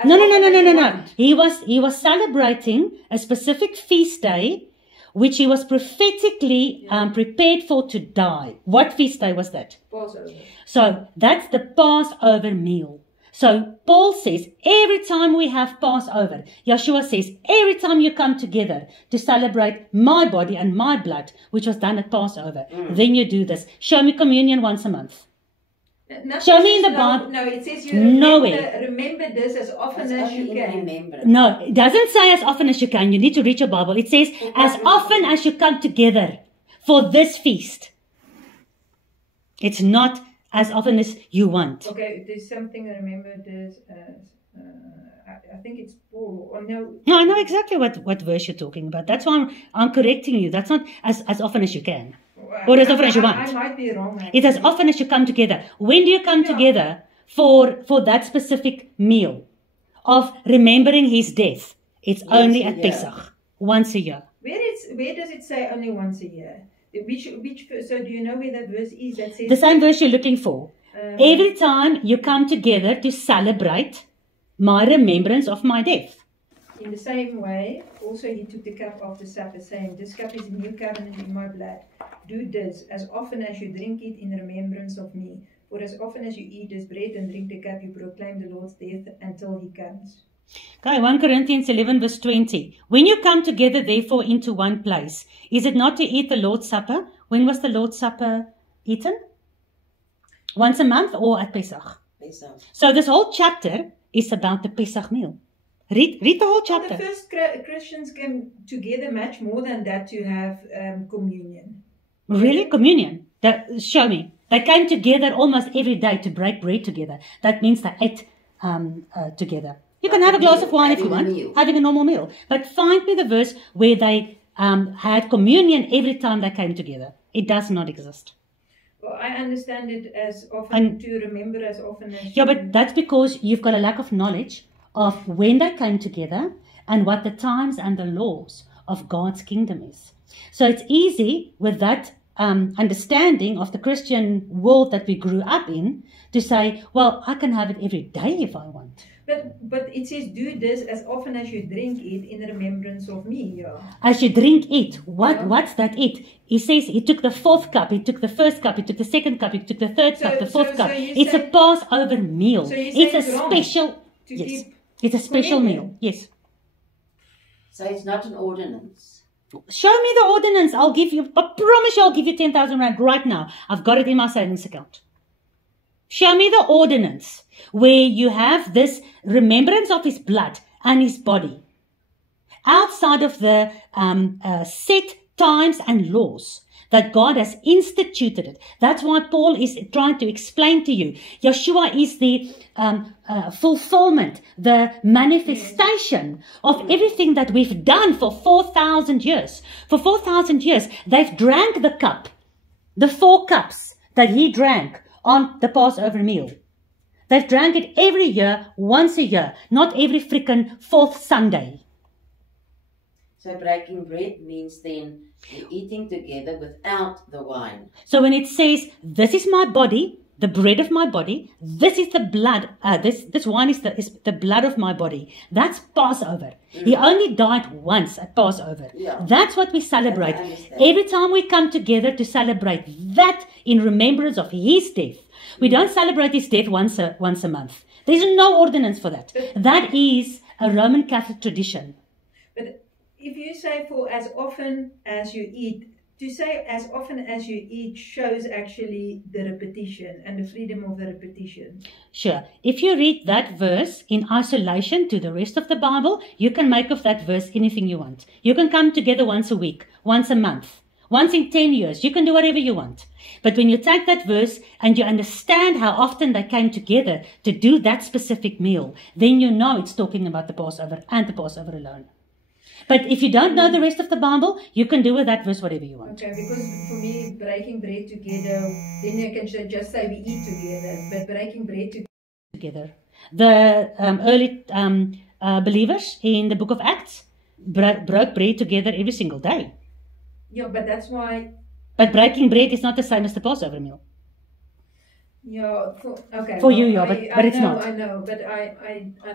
No. He was celebrating a specific feast day, which he was prophetically prepared for to die. What feast day was that? Passover. So that's the Passover meal. So Paul says, every time we have Passover, Yeshua says, every time you come together to celebrate my body and my blood, which was done at Passover, then you do this. Show me communion once a month. Show me in the Bible. No, it says you remember this as often as you can. No, it doesn't say as often as you can. You need to read your Bible. It says as often as you come together for this feast. It's not as often as you want. Okay, there's something I remember this as, I think it's Paul, or no. No, I know exactly what verse you're talking about. That's why I'm correcting you. That's not as often as you can. Or as often as you want. I might be wrong. Actually. It's as often as you come together. When do you come together for that specific meal of remembering his death? It's only at Pesach. Once a year. Where does it say only once a year? Which so do you know where that verse is that says the same verse you're looking for? Every time you come together to celebrate my remembrance of my death. In the same way, also he took the cup after supper, saying, this cup is a new covenant in my blood. Do this as often as you drink it in remembrance of me. For as often as you eat this bread and drink the cup, you proclaim the Lord's death until he comes. Okay, 1 Corinthians 11 verse 20. When you come together therefore into one place, is it not to eat the Lord's Supper? When was the Lord's Supper eaten? Once a month or at Pesach? Pesach. So this whole chapter is about the Pesach meal. Read the whole chapter. The first Christians came together much more than that to have communion. Really? Communion? Show me. They came together almost every day to break bread together. That means they ate together. You can have a glass of wine if you want, having a normal meal. But find me the verse where they had communion every time they came together. It does not exist. Well, I understand it as often to remember as often as... Yeah, but that's because you've got a lack of knowledge of when they came together and what the times and the laws of God's kingdom is. So it's easy with that understanding of the Christian world that we grew up in to say, well, I can have it every day if I want. But it says, do this as often as you drink it in remembrance of me. Yeah. As you drink it. What's that it? He says he took the fourth cup, he took the first cup, he took the second cup, he took the third cup, the fourth cup. It's a Passover meal. It's a special... Yes. It's a special meal. Yes. So it's not an ordinance. Show me the ordinance. I promise you I'll give you 10,000 rand right now. I've got it in my savings account. Show me the ordinance where you have this remembrance of his blood and his body outside of the set times and laws that God has instituted it. That's why Paul is trying to explain to you. Yeshua is the fulfillment, the manifestation of everything that we've done for 4,000 years. For 4,000 years, they've drank the cup, the 4 cups that he drank on the Passover meal. They've drank it every year, once a year, not every freaking 4th Sunday. So breaking bread means then you're eating together without the wine. So when it says, this is my body, the bread of my body, this is the blood, this wine is the blood of my body. That's Passover. He only died once at Passover. Yeah. That's what we celebrate. Every time we come together to celebrate that in remembrance of his death. We don't celebrate his death once a month. There's no ordinance for that. That is a Roman Catholic tradition. But if you say for as often as you eat, to say as often as you eat shows actually the repetition and the freedom of the repetition. Sure. If you read that verse in isolation to the rest of the Bible, you can make of that verse anything you want. You can come together once a week, once a month, once in 10 years. You can do whatever you want. But when you take that verse and you understand how often they came together to do that specific meal, then you know it's talking about the Passover and the Passover alone. But if you don't know the rest of the Bible, you can do with that verse whatever you want. Okay, because for me, breaking bread together, then you can just say we eat together, but breaking bread together. The early believers in the book of Acts broke bread together every single day. Yeah, but that's why. But breaking bread is not the same as the Passover meal. Yeah, okay. For you, yeah, but it's not. I know, but I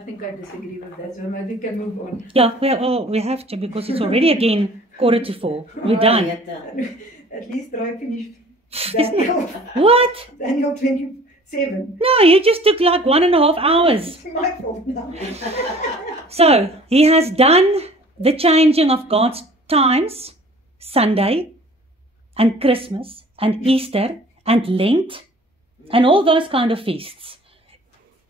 think I disagree with that, so maybe we can move on. Yeah, we have to, because it's already again 3:45. We're done. At least I finished Daniel. What? Daniel 27. No, you just took like 1.5 hours. It's my fault now. So, he has done the changing of God's times, Sunday, and Christmas, and Easter, and Lent, and all those kind of feasts,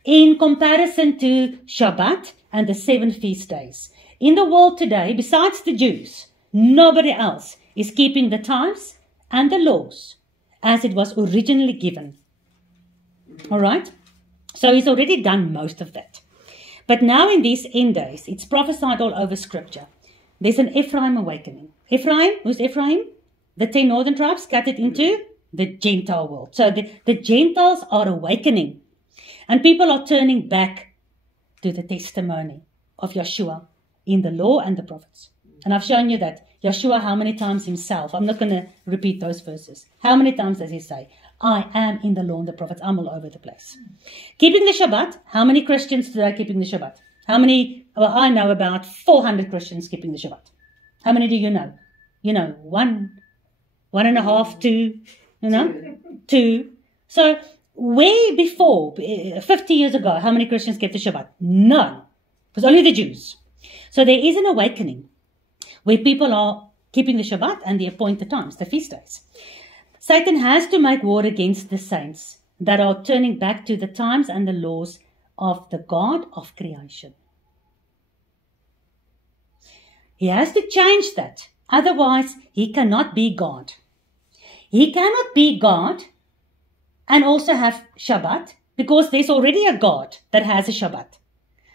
in comparison to Shabbat and the 7 feast days. In the world today, besides the Jews, nobody else is keeping the times and the laws as it was originally given. All right? So he's already done most of that. But now in these end days, it's prophesied all over Scripture. There's an Ephraim awakening. Ephraim, who's Ephraim? The 10 northern tribes scattered into the Gentile world. So the Gentiles are awakening. And people are turning back to the testimony of Yeshua in the law and the prophets. And I've shown you that. Yeshua, how many times himself? I'm not going to repeat those verses. How many times does he say, I am in the law and the prophets. I'm all over the place. Keeping the Shabbat. How many Christians today are keeping the Shabbat? How many? Well, I know about 400 Christians keeping the Shabbat. How many do you know? You know, 1.5, 2, you know, 2. So way before, 50 years ago, how many Christians kept the Shabbat? None. It was only the Jews. So there is an awakening where people are keeping the Shabbat and the appointed times, the feast days. Satan has to make war against the saints that are turning back to the times and the laws of the God of creation. He has to change that. Otherwise, he cannot be God. He cannot be God and also have Shabbat, because there's already a God that has a Shabbat.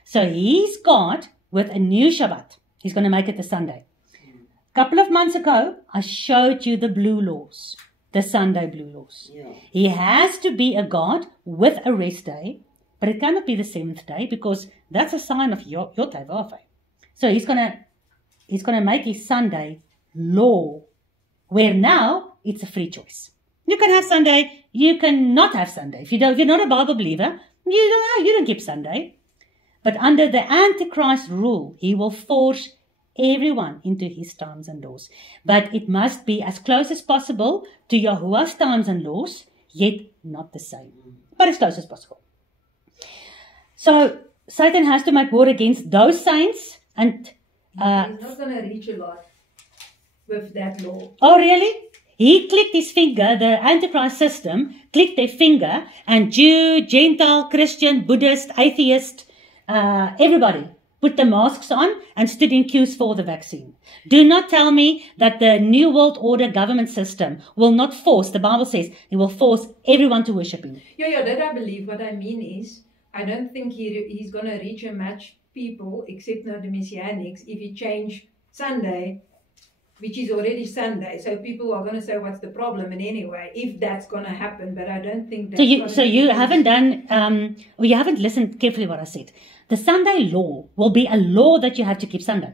So he's God with a new Shabbat. He's going to make it a Sunday. A couple of months ago, I showed you the blue laws, the Sunday blue laws. Yeah. He has to be a God with a rest day, but it cannot be the 7th day, because that's a sign of your Tevave. So he's going to make his Sunday law, where now it's a free choice. You can have Sunday, you can not have Sunday. If you're not a Bible believer, you don't keep Sunday. But under the Antichrist rule, he will force everyone into his times and laws. But it must be as close as possible to Yahuwah's times and laws, yet not the same, but as close as possible. So Satan has to make war against those saints, and he's not going to reach a lot with that law. Oh, really? He clicked his finger, the Antichrist system clicked their finger, and Jew, Gentile, Christian, Buddhist, atheist, everybody put the masks on and stood in queues for the vaccine. Do not tell me that the New World Order government system will not force, the Bible says, it will force everyone to worship him. Yeah, that I believe. What I mean is, I don't think he's going to reach and match people, except not the Messianics, if he change Sunday, which is already Sunday. So people are going to say, what's the problem? And anyway, if that's going to happen, but I don't think that's you haven't done, or you haven't listened carefully what I said. The Sunday law will be a law that you have to keep Sunday.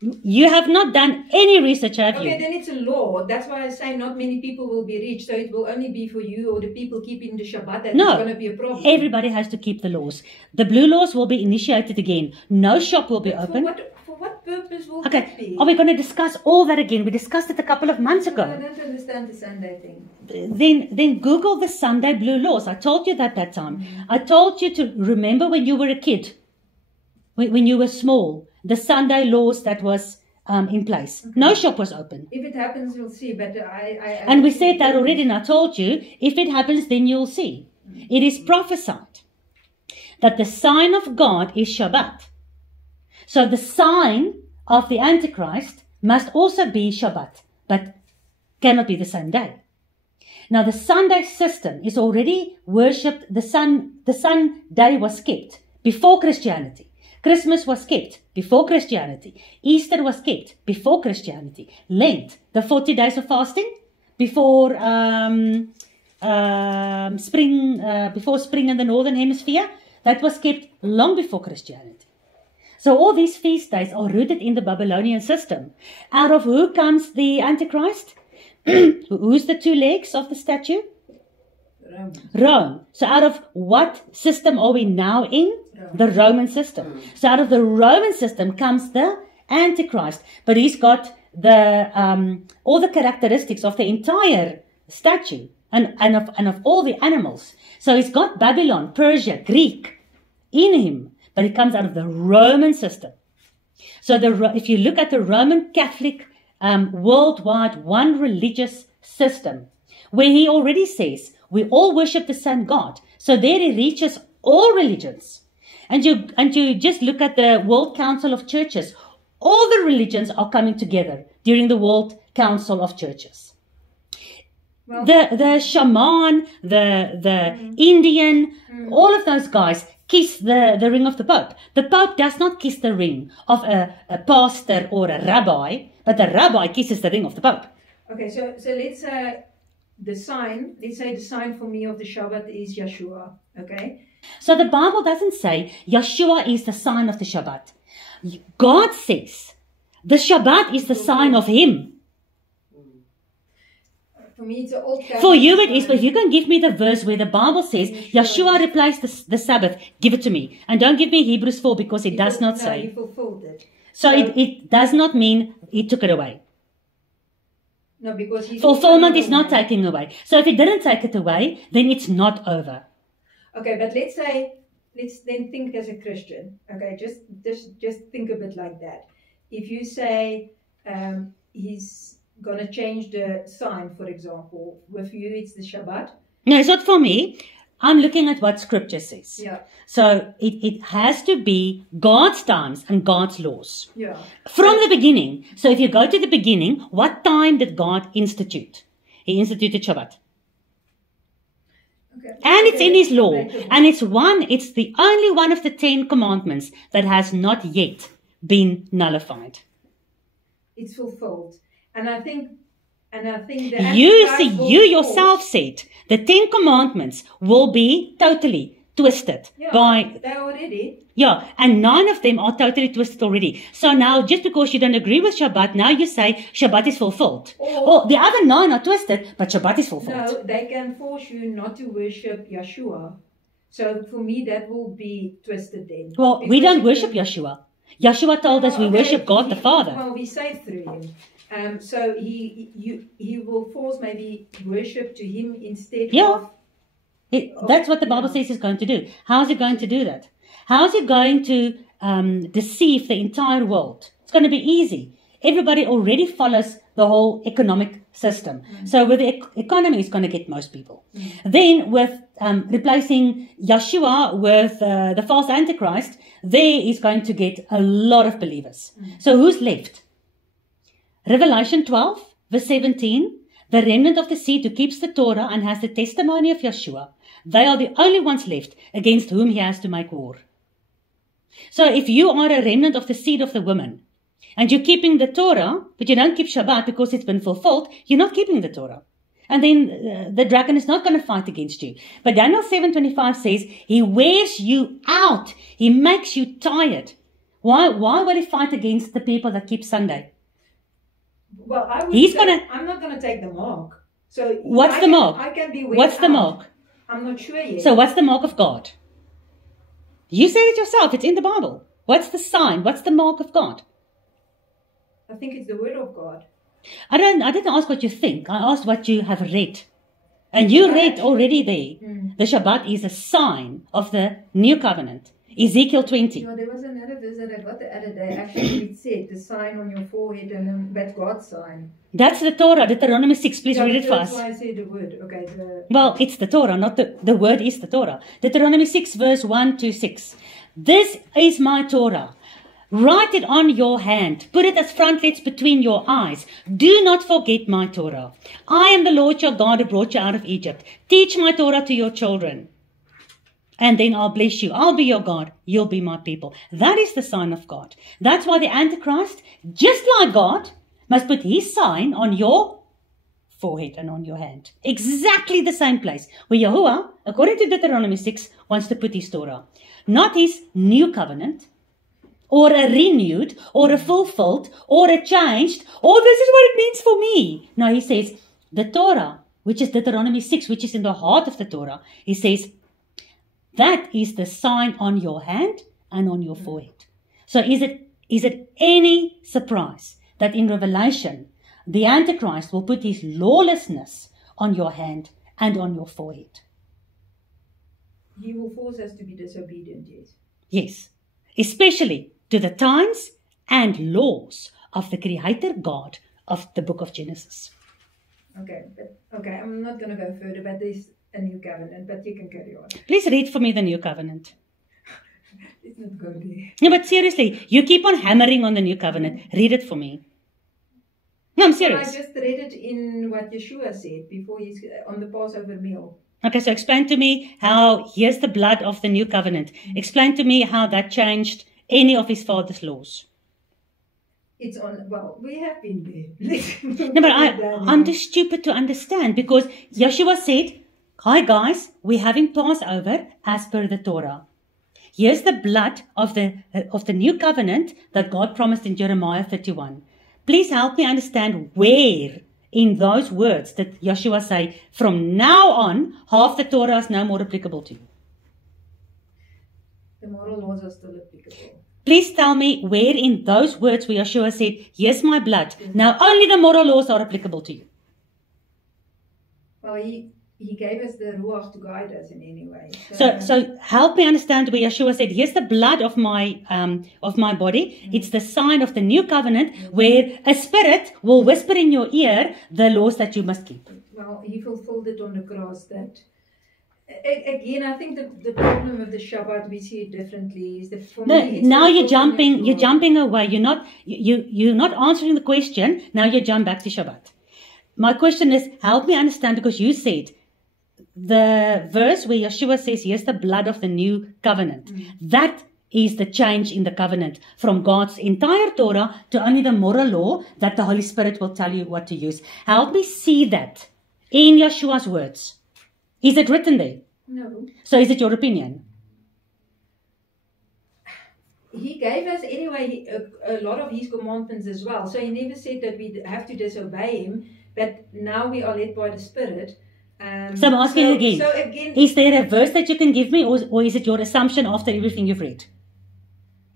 You have not done any research, have you? Okay, then it's a law. That's why I say not many people will be reached. So it will only be for you or the people keeping the Shabbat that it's going to be a problem. Everybody has to keep the laws. The blue laws will be initiated again. No shop will be open. For what purpose will that be? Are we going to discuss all that again? We discussed it a couple of months ago. I don't understand the Sunday thing. Then Google the Sunday blue laws. I told you that time. Mm-hmm. I told you to remember when you were a kid, when you were small, the Sunday laws that was in place. Okay. No shop was open. If it happens, you'll see. But and we said that already, and I told you, if it happens, then you'll see. Mm-hmm. It is prophesied that the sign of God is Shabbat. So the sign of the Antichrist must also be Shabbat, but cannot be the same day. Now the Sunday system is already worshipped. The sun day was kept before Christianity. Christmas was kept before Christianity. Easter was kept before Christianity. Lent, the 40 days of fasting, before spring in the northern hemisphere, that was kept long before Christianity. So all these feast days are rooted in the Babylonian system. Out of who comes the Antichrist? Who's the two legs of the statue? Rome. So out of what system are we now in? The Roman system. So out of the Roman system comes the Antichrist. But he's got the all the characteristics of the entire statue and of all the animals. So he's got Babylon, Persia, Greek in him, but it comes out of the Roman system. So if you look at the Roman Catholic worldwide one religious system, where he already says we all worship the same God. So there he reaches all religions. And you just look at the World Council of Churches. All the religions are coming together during the World Council of Churches. Well, the shaman, the Indian, all of those guys kiss the ring of the Pope. The Pope does not kiss the ring of a pastor or a rabbi, but the rabbi kisses the ring of the Pope. Okay, so let's say the sign for me of the Shabbat is Yeshua, okay? So the Bible doesn't say Yeshua is the sign of the Shabbat. God says the Shabbat is the sign of him. For me, it's an old For you it is, but if you can give me the verse where the Bible says Yeshua replaced the Sabbath, give it to me. And don't give me Hebrews 4 because it does not say. He fulfilled it. So it does not mean he took it away. No, because fulfillment is not taking away. So if he didn't take it away, then it's not over. Okay, but let's then think as a Christian. Okay, just think of it like that. If you say he's going to change the sign, for example, with you it's the Shabbat. No, it's not for me. I'm looking at what Scripture says. Yeah. So it has to be God's times and God's laws. Yeah. From the beginning. So if you go to the beginning, what time did God institute? He instituted Shabbat. Okay. And it's in his law. And it's the only one of the 10 commandments that has not yet been nullified. It's fulfilled. And I think you yourself said the 10 commandments will be totally twisted by. They're already. Yeah, and 9 of them are totally twisted already. So now, just because you don't agree with Shabbat, now you say Shabbat is fulfilled. Or the other 9 are twisted, but Shabbat is fulfilled. No, they can force you not to worship Yeshua. So for me, that will be twisted then. Well, we don't worship Yeshua. Yeshua told us we worship God the Father. Well, we saved through him. So he will force maybe worship to him instead of... That's what the Bible says he's going to do. How is he going to do that? How is he going to deceive the entire world? It's going to be easy. Everybody already follows the whole economic system. So with the economy, it's going to get most people. Then with replacing Yeshua with the false Antichrist, there is going to get a lot of believers. So who's left? Revelation 12, verse 17, the remnant of the seed who keeps the Torah and has the testimony of Yeshua. They are the only ones left against whom he has to make war. So if you are a remnant of the seed of the woman, and you're keeping the Torah, but you don't keep Shabbat because it's been fulfilled, you're not keeping the Torah. And then the dragon is not going to fight against you. But Daniel 7:25 says, he wears you out. He makes you tired. Why will he fight against the people that keep Sunday? Well, I'm not going to take the mark. So what's the mark? I can be what's the mark? I'm not sure yet. So what's the mark of God? You said it yourself. It's in the Bible. What's the sign? What's the mark of God? I think it's the word of God. I didn't ask what you think. I asked what you have read. And you read already there. The Shabbat is a sign of the new covenant. Ezekiel 20. No, there was another verse that I got the other day. Actually, it said the sign on your forehead and that's God's sign. That's the Torah, Deuteronomy 6. Please read it for us. That's why I said the word. Okay. Well, it's the Torah, not the word is the Torah. Deuteronomy 6, verse 1 to 6. This is my Torah. Write it on your hand. Put it as frontlets between your eyes. Do not forget my Torah. I am the Lord your God who brought you out of Egypt. Teach my Torah to your children. and then I'll bless you. I'll be your God. You'll be my people. That is the sign of God. That's why the Antichrist, just like God, must put his sign on your forehead and on your hand. Exactly the same place where Yahuwah, according to Deuteronomy 6, wants to put his Torah. Not his new covenant, or a renewed, or a fulfilled, or a changed, or this is what it means for me. No, he says, the Torah, which is Deuteronomy 6, which is in the heart of the Torah, he says, that is the sign on your hand and on your forehead. So is it any surprise that in Revelation, the Antichrist will put his lawlessness on your hand and on your forehead? He will force us to be disobedient, yes. Yes, especially to the times and laws of the Creator God of the book of Genesis. Okay, I'm not going to go further, but there's a new covenant, but you can carry on. Please read for me the new covenant. It's not going there. No, but seriously, you keep on hammering on the new covenant. Read it for me. No, I'm serious. I just read it in what Yeshua said before he's on the Passover meal. Okay, so explain to me how, here's the blood of the new covenant. Explain to me how that changed any of his father's laws. It's on, well, we have been there. No, but I'm too stupid to understand, because Yeshua said, hi guys, we're having Passover as per the Torah. Here's the blood of the new covenant that God promised in Jeremiah 31. Please help me understand where in those words that Yeshua say, from now on, half the Torah is no more applicable to you. The moral laws are still applicable. Please tell me where in those words where Yeshua said, here's my blood. Now only the moral laws are applicable to you. Well, he gave us the Ruach to guide us in any way. So help me understand where Yeshua said, here's the blood of my body. It's the sign of the new covenant where a spirit will whisper in your ear the laws that you must keep. Well, he fulfilled it on the cross. That again, I think the problem of the Shabbat, we see it differently. Is that for me, now you're jumping away. You're not answering the question. Now you jump back to Shabbat. My question is, help me understand, because you said the verse where Yeshua says, here's the blood of the new covenant. That is the change in the covenant from God's entire Torah to only the moral law that the Holy Spirit will tell you what to use. Help me see that in Yeshua's words. Is it written there? No. So is it your opinion? He gave us anyway a lot of his commandments as well. So he never said that we have to disobey him, but now we are led by the Spirit. So I'm asking again, is there a verse that you can give me, or is it your assumption after everything you've read?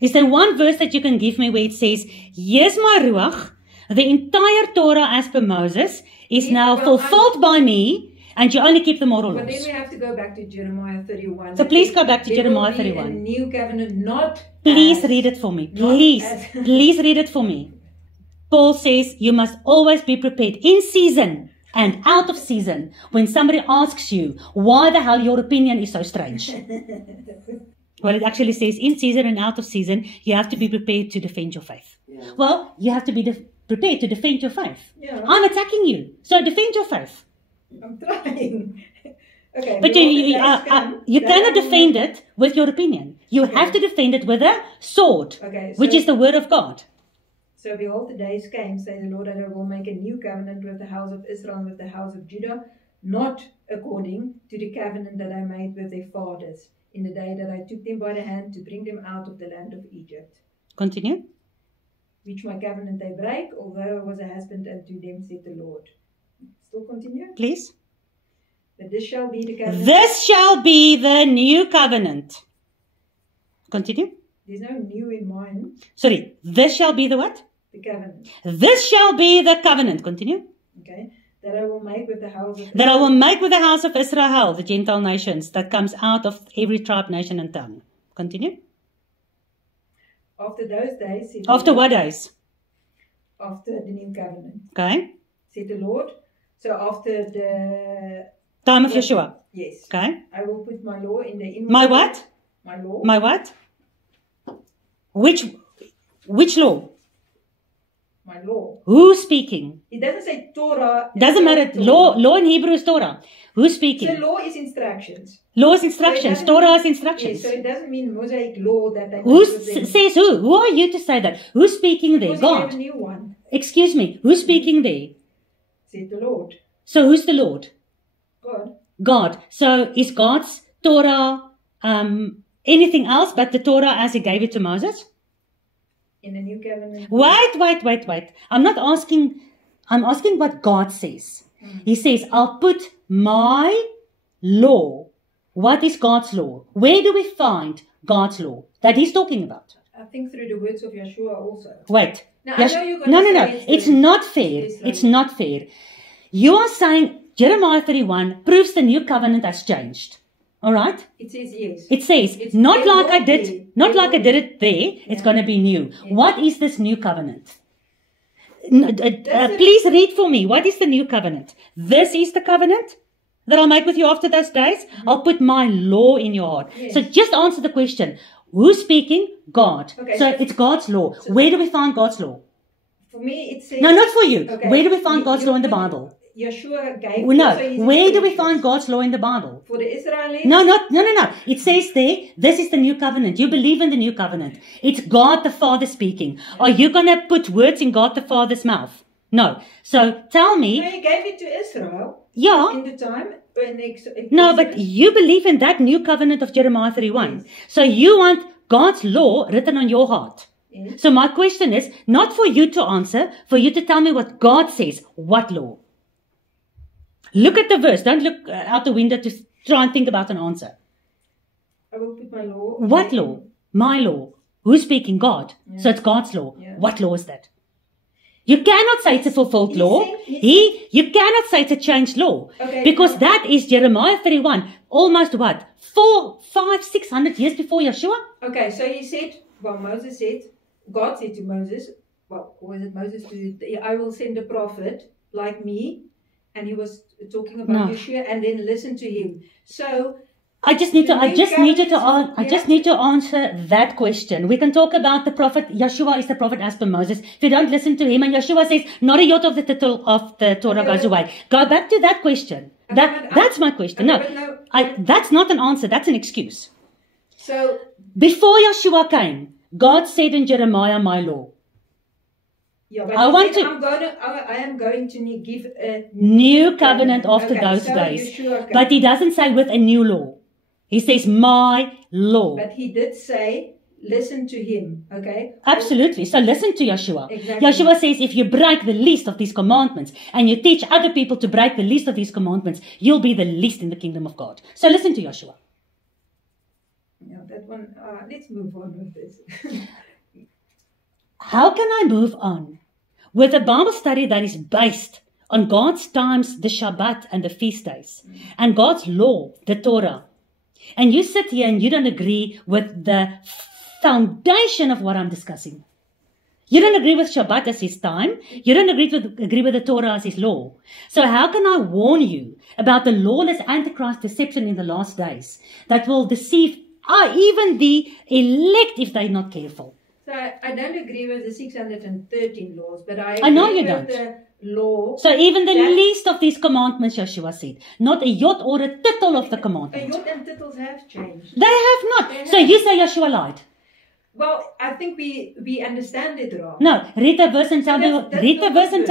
Is there one verse that you can give me where it says, here's my Ruach, the entire Torah as per Moses is now fulfilled by me, and you only keep the moral laws? But then we have to go back to Jeremiah 31. So please go back to Jeremiah 31. A new covenant, not Please read it for me. Please read it for me. Paul says you must always be prepared in season and out of season when somebody asks you why the hell your opinion is so strange. Well, it actually says in season and out of season, you have to be prepared to defend your faith. Yeah. Well, you have to be prepared to defend your faith. Yeah. I'm attacking you, so defend your faith. I'm trying. Okay, but you cannot defend it with your opinion. You have to defend it with a sword, which is the word of God. So behold, the days came, says the Lord, that I will make a new covenant with the house of Israel and with the house of Judah, not according to the covenant that I made with their fathers in the day that I took them by the hand to bring them out of the land of Egypt. Continue. Which my covenant they break, although I was a husband unto them, said the Lord. Still continue? Please. But this shall be the covenant. This shall be the new covenant. Continue. There's no new in mine. Sorry. This shall be the what? The covenant. This shall be the covenant. Continue. Okay. That I will make with the house of Israel. That I will make with the house of Israel, the Gentile nations, that comes out of every tribe, nation, and tongue. Continue. After those days. After what days? After the new covenant. Okay. Said the Lord. So after the time of Yeshua. Yes. Okay. I will put my law in the inward. My what? My law. My what? Which law? My law. Who's speaking? It doesn't say Torah. Doesn't matter. Law in Hebrew is Torah. Who's speaking? So law is instructions. Law is instructions. So Torah is instructions. Yes, so it doesn't mean Mosaic law that they Who says who? Who are you to say that? Who's speaking there? Because God. you have a new one. Excuse me. Who's speaking there? Said the Lord. So who's the Lord? God. God. So is God's Torah anything else but the Torah as He gave it to Moses? In the new covenant. Wait. I'm asking what God says. He says, I'll put my law. What is God's law? Where do we find God's law that He's talking about? I think through the words of Yeshua also. Wait. Now, I know you're going to No. say It's not fair. It's not fair. You are saying Jeremiah 31 proves the new covenant has changed. All right? It says yes. It says, It's not like I there did, will not like I did it there, it's going to be new. What is this new covenant? Please read for me. What is the new covenant? This is the covenant that I'll make with you after those days. I'll put my law in your heart. Yes. So just answer the question. Who's speaking? God. Okay. So it's God's law. Where do we find God's law? For me, it says... No, not for you. Okay. Where do we find God's law in the Bible? Yeshua gave... No. also his Where do we instructions. find God's law in the Bible? For the Israelites... No. It says there, this is the new covenant. You believe in the new covenant. It's God the Father speaking. Are you going to put words in God the Father's mouth? No. So tell me... So he gave it to Israel Yeah. in the time... No, but you believe in that new covenant of Jeremiah 31. Yes. So you want God's law written on your heart. Yes. So my question is, not for you to answer, for you to tell me what God says. What law? Look at the verse. Don't look out the window to try and think about an answer. I will put my law... What law? My law. Who's speaking? God. Yeah. So it's God's law. Yeah. What law is that? You cannot say it's a fulfilled law. You cannot say it's a changed law. Okay, because that is Jeremiah 31. Almost what? 400, 500, 600 years before Yeshua? Okay, so he said, well, Moses said, God said to Moses, well, or was it Moses? I will send a prophet like me. And he was talking about Yeshua, and then listen to him. So I just need to answer that question. We can talk about the prophet. Yeshua is the prophet as per Moses. If you don't listen to him, and Yeshua says, not a jot of the title of the Torah goes away. Go back to that question. That's my question. That's not an answer. That's an excuse. So before Yeshua came, God said in Jeremiah, my law. Yeah, but I am going to give a new covenant after those days. But he doesn't say with a new law. He says, my law. But he did say, listen to him, okay? Absolutely. So listen to Yeshua. Exactly. Yeshua says, if you break the least of these commandments and you teach other people to break the least of these commandments, you'll be the least in the kingdom of God. So listen to Yeshua. Yeah, that one, let's move on with this. How can I move on with a Bible study that is based on God's times, the Shabbat and the feast days, and God's law, the Torah? And you sit here and you don't agree with the foundation of what I'm discussing. You don't agree with Shabbat as his time. You don't agree with the Torah as his law. So how can I warn you about the lawless Antichrist deception in the last days that will deceive even the elect if they're not careful? So I don't agree with the 613 laws, but I know agree you with the law. So even the least of these commandments, Yeshua said, not a jot or a tittle of the A commandments. jot and tittles have changed. They have not. So you say Yeshua lied. Well, I think we understand it wrong. No, read the verse and tell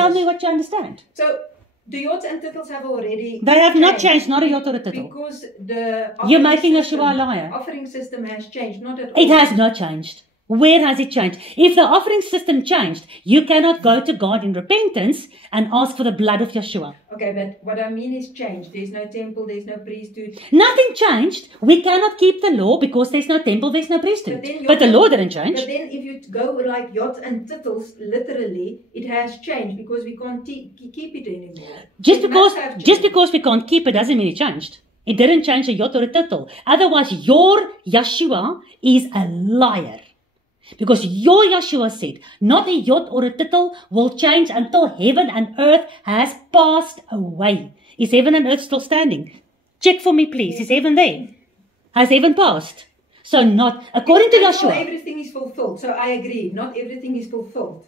me what you understand. So the jots and tittles have already They have not changed, not a jot or a tittle. Because the You're making Yeshua a liar. offering system has changed, not at all. It has not changed. Where has it changed? If the offering system changed, you cannot go to God in repentance and ask for the blood of Yeshua. Okay, but what I mean is changed. There's no temple, there's no priesthood. Nothing changed. We cannot keep the law because there's no temple, there's no priesthood. But the law didn't change. But then if you go like jots and tittles, literally, it has changed because we can't keep it anymore. Just because we can't keep it doesn't mean it changed. It didn't change a jot or a tittle. Otherwise, your Yeshua is a liar. Because your Yeshua said, not a jot or a tittle will change until heaven and earth has passed away. Is heaven and earth still standing? Check for me, please. Is heaven there? Has heaven passed? So not, according to Yeshua. Not everything is fulfilled. So I agree. Not everything is fulfilled.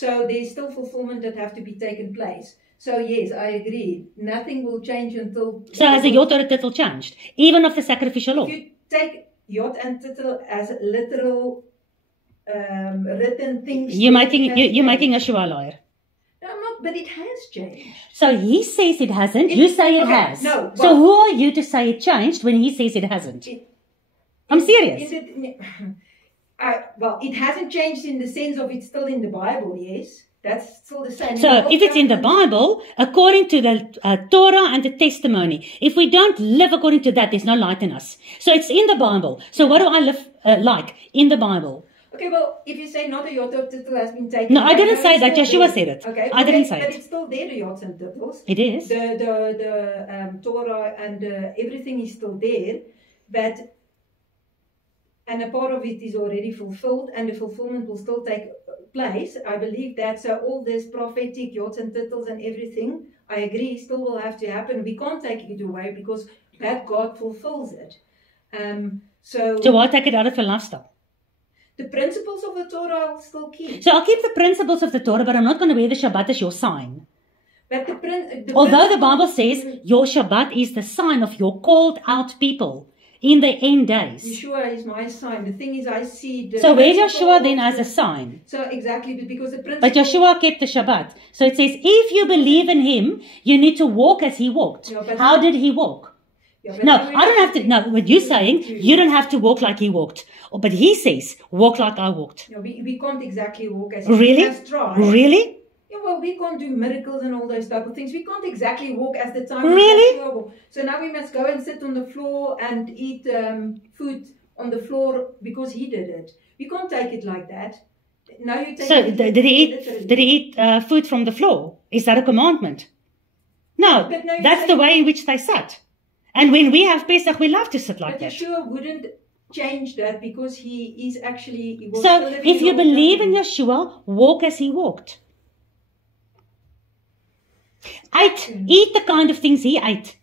So there's still fulfillment that have to be taken place. So yes, I agree. Nothing will change until... So has the Jot or a title changed? Even of the sacrificial law? If you take Jot and title as literal written things... You're making Yeshua a liar. No, I'm not, but it has changed. So he says it hasn't, you say it has. No, so who are you to say it changed when he says it hasn't? I'm serious. Well, it hasn't changed in the sense of it's still in the Bible, yes. That's still the same. So if it's in the Bible, according to the Torah and the testimony, if we don't live according to that, there's no light in us. So it's in the Bible. So what do I live like in the Bible? Okay, well, if you say not a Jot or title has been taken... No, I didn't say that. Yeshua said it. Okay, I didn't say but it. it's still there, the Jots and titles. It is. The Torah and everything is still there, but... And a part of it is already fulfilled, and the fulfillment will still take place. I believe that. So all this prophetic Jots and titles and everything, I agree, still will have to happen. We can't take it away because that God fulfills it. So why take it out of your lifestyle? The principles of the Torah I'll still keep. So I'll keep the principles of the Torah, but I'm not going to wear the Shabbat as your sign. But although the Bible says your Shabbat is the sign of your called out people in the end days. Yeshua is my sign. The thing is, I see the... So where's Yeshua then as a sign? So exactly, because the principle... But Yeshua kept the Shabbat. So it says, if you believe in him, you need to walk as he walked. Yeah, how did he walk? Yeah, no, I don't have to... No, what you're saying, you don't have to walk like he walked. But he says, walk like I walked. No, we can't exactly walk as he really? has tried. Really? Yeah, well, we can't do miracles and all those type of things. We can't exactly walk as the time. Really? So now we must go and sit on the floor and eat food on the floor because he did it. We can't take it like that. Now you take. So did he eat food from the floor? Is that a commandment? No, that's the way in which they sat. And when we have Pesach, we love to sit like that. But Yeshua wouldn't change that because he is actually... He was so if you believe in Yeshua, walk as he walked. Eat the kind of things he ate.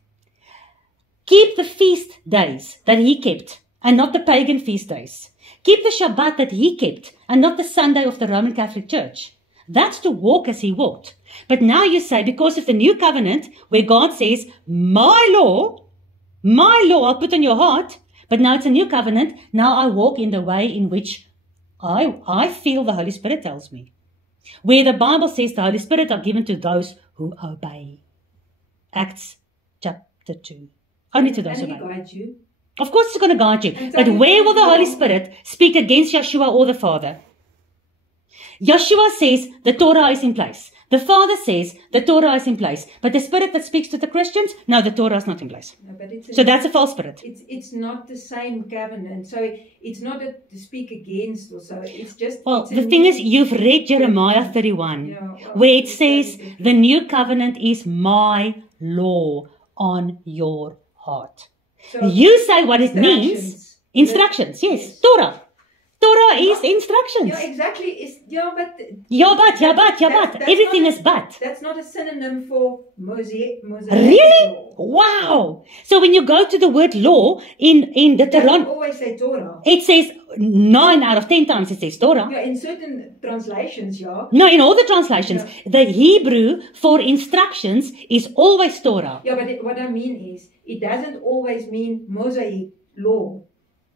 Keep the feast days that he kept and not the pagan feast days. Keep the Shabbat that he kept and not the Sunday of the Roman Catholic Church. That's to walk as he walked. But now you say, because of the new covenant, where God says, my law I'll put on your heart, but now it's a new covenant, now I walk in the way in which I feel the Holy Spirit tells me. Where the Bible says the Holy Spirit are given to those who obey. Acts chapter 2. Only to those who obey. And he guides you. Of course it's going to guide you. But where will the Holy Spirit speak against Yeshua or the Father? Yeshua says the Torah is in place. The Father says the Torah is in place. But the Spirit that speaks to the Christians, no, the Torah is not in place. No, but so that's a false spirit. It's not the same covenant. So it's not to speak against or so. It's just... Well, the thing is, you've read Jeremiah 31, where it says the new covenant is my law on your heart. So you say what it means. Instructions, yes. Torah. Torah is instructions. Yeah, exactly. But. Everything is but. That's not a synonym for Mosaic. Really? Wow. So when you go to the word law in Deuteronomy, always say Torah. It says 9 out of 10 times it says Torah. Yeah, in certain translations, yeah. No, in all the translations, the Hebrew for instructions is always Torah. Yeah, but what I mean is, it doesn't always mean Mosaic law.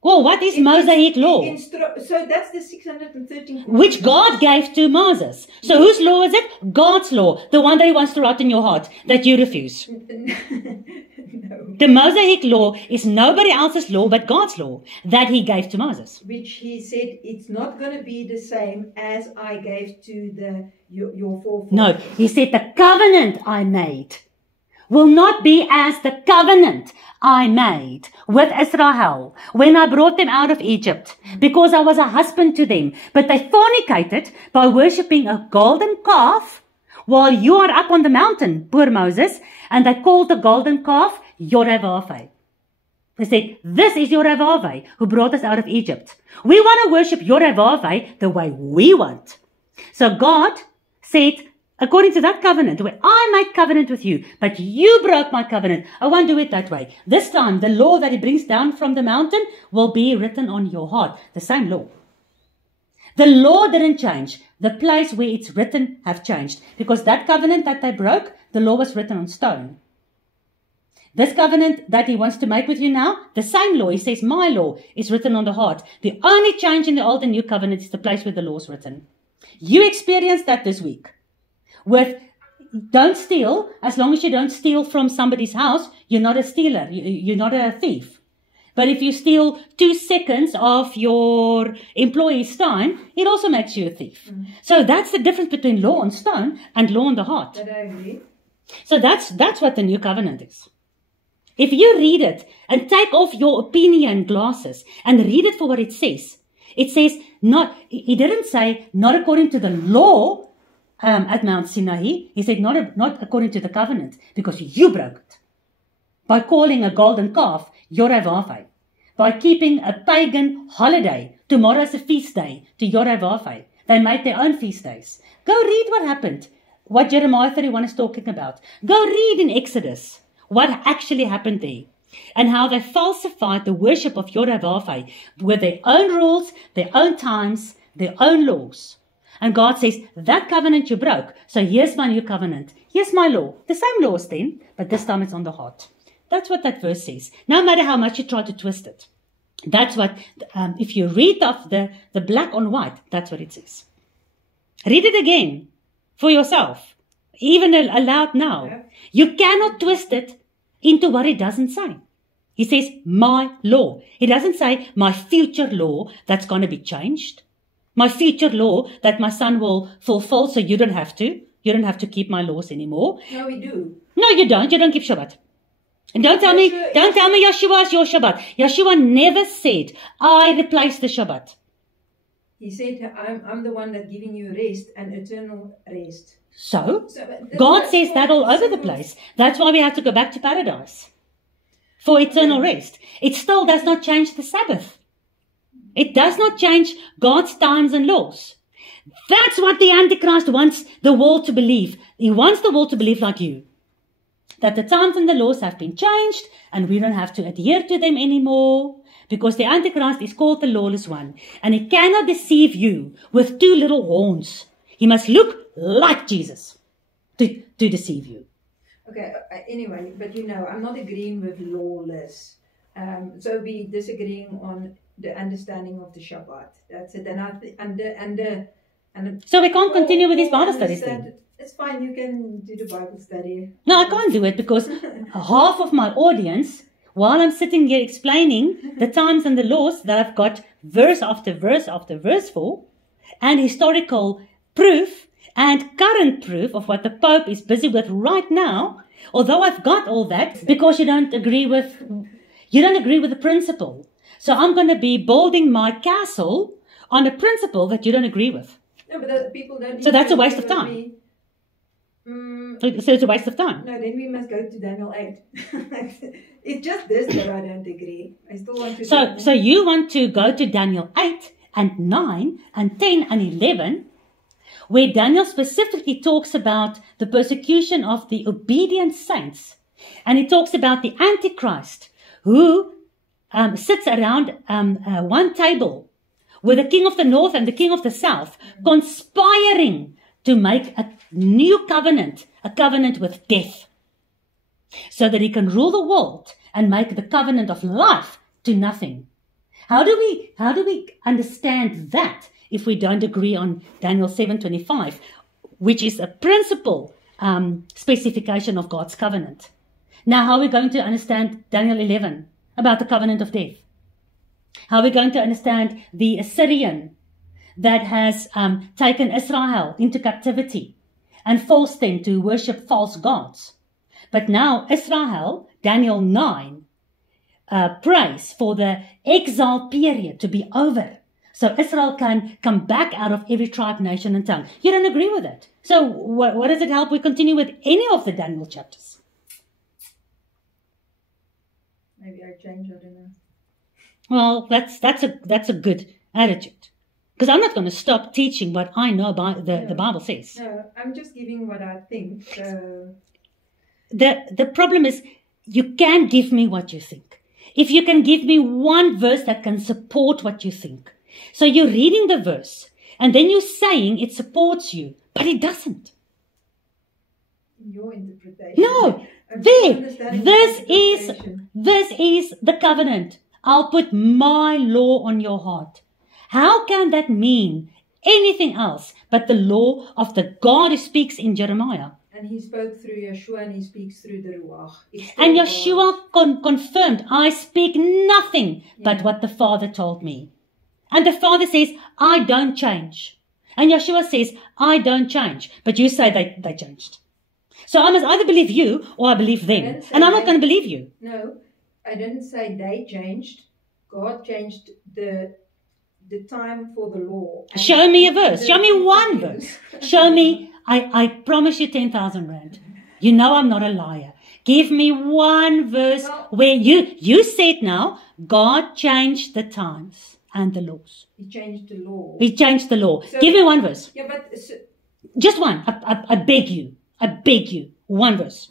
Well, what is Mosaic law? So that's the 613. Which God gave to Moses. So whose law is it? God's law. The one that he wants to write in your heart that you refuse. No. The Mosaic law is nobody else's law but God's law that he gave to Moses. Which he said it's not going to be the same as I gave to your forefathers. No, he said the covenant I made will not be as the covenant I made with Israel when I brought them out of Egypt, because I was a husband to them. But they fornicated by worshipping a golden calf while you are up on the mountain, poor Moses, and they called the golden calf Yorevave. They said, this is Yorevave who brought us out of Egypt. We want to worship Yorevave the way we want. So God said, according to that covenant, where I made covenant with you, but you broke my covenant, I won't do it that way. This time, the law that he brings down from the mountain will be written on your heart. The same law. The law didn't change. the place where it's written have changed. Because that covenant that they broke, the law was written on stone. This covenant that he wants to make with you now, the same law, he says, my law is written on the heart. The only change in the old and new covenant is the place where the law is written. You experienced that this week. With, don't steal, as long as you don't steal from somebody's house, you're not a stealer, you're not a thief. But if you steal 2 seconds of your employee's time, it also makes you a thief. So that's the difference between law on stone and law on the heart. That I agree. So that's what the new covenant is. If you read it and take off your opinion glasses and read it for what it says not, he didn't say not according to the law at Mount Sinai. He said not according to the covenant, because you broke it. By calling a golden calf Yoreh Vavhe. By keeping a pagan holiday, tomorrow's a feast day, to Yoreh Vavhe. They made their own feast days. Go read what happened, what Jeremiah 31 is talking about. Go read in Exodus what actually happened there, and how they falsified the worship of Yoreh Vavhe with their own rules, their own times, their own laws. And God says, that covenant you broke, so here's my new covenant. Here's my law. The same laws then, but this time it's on the heart. That's what that verse says. No matter how much you try to twist it. That's what, if you read off the black on white, that's what it says. Read it again for yourself. Even aloud now. Yeah. You cannot twist it into what it doesn't say. He says, my law. He doesn't say, my future law that's going to be changed. My future law that my son will fulfill, so you don't have to. You don't have to keep my laws anymore. No, we do. No, you don't. You don't keep Shabbat. And don't tell me Yeshua is your Shabbat. Yeshua never said, I replace the Shabbat. He said, I'm the one that's giving you rest and eternal rest. So God says that all over the place. That's why we have to go back to paradise for eternal rest. It still does not change the Sabbath. It does not change God's times and laws. That's what the Antichrist wants the world to believe. He wants the world to believe like you. That the times and the laws have been changed and we don't have to adhere to them anymore. Because the Antichrist is called the lawless one. And he cannot deceive you with 2 little horns. He must look like Jesus to deceive you. Okay, anyway, but I'm not agreeing with lawless. So we disagreeing on the understanding of the Shabbat. That's it. And so we can't continue with these Bible studies then? It's fine, you can do the Bible study. No, I can't do it because half of my audience, while I'm sitting here explaining the times and the laws that I've got verse after verse after verse for, and historical proof and current proof of what the Pope is busy with right now, although I've got all that, because you don't agree with the principle. So I'm going to be building my castle on a principle that you don't agree with. No, but people don't. So that's a waste of time. So it's a waste of time. No, then we must go to Daniel 8. It's just this that I don't agree. I still want to. So you want to go to Daniel 8 and 9 and 10 and 11, where Daniel specifically talks about the persecution of the obedient saints, and he talks about the Antichrist who sits around one table with the king of the north and the king of the south, conspiring to make a new covenant, a covenant with death, so that he can rule the world and make the covenant of life to nothing. How do we understand that if we don't agree on Daniel 7:25, which is a principal specification of God's covenant? Now, how are we going to understand Daniel 11 about the covenant of death? How are we going to understand the Assyrian that has taken Israel into captivity and forced them to worship false gods? But now Israel, Daniel 9, prays for the exile period to be over, so Israel can come back out of every tribe, nation, and tongue. You don't agree with it. So what does it help we continue with any of the Daniel chapters? Maybe I change, I don't know. Well, that's a good attitude. Because I'm not going to stop teaching what I know about the Bible says. No, I'm just giving what I think. The problem is you can't give me what you think. If you can give me one verse that can support what you think. So you're reading the verse And then you're saying it supports you, but it doesn't. In your interpretation. No, I'm there. understanding This your is interpretation. the covenant. I'll put my law on your heart. How can that mean anything else but the law of the God who speaks in Jeremiah? And he spoke through Yeshua and he speaks through the Ruach. It's And still Yeshua confirmed, I speak nothing but what the Father told me. And the Father says, I don't change. And Yeshua says, I don't change. But you say they changed. So I must either believe you or I believe them. And I'm not going to believe you. No, I didn't say they changed. God changed the time for the law. And Show me a verse. the Show me one interviews. verse. Show me. I promise you 10,000 rand. You know I'm not a liar. Give me one verse where you said now, God changed the times and the laws. He changed the law. He changed the law. So- Give me one verse. Yeah, but Just one. I beg you. I beg you. One verse.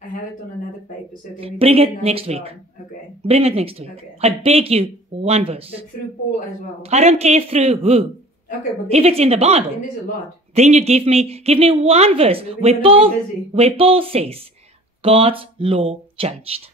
I have it on another paper, so can we Bring do it another next week. time? Okay. Bring it next week. Okay. I beg you, one verse. But through Paul as well. I don't care through who. Okay, but If it's in the then Bible, there's a lot. then you give me one verse We're where gonna be busy. Paul says God's law changed.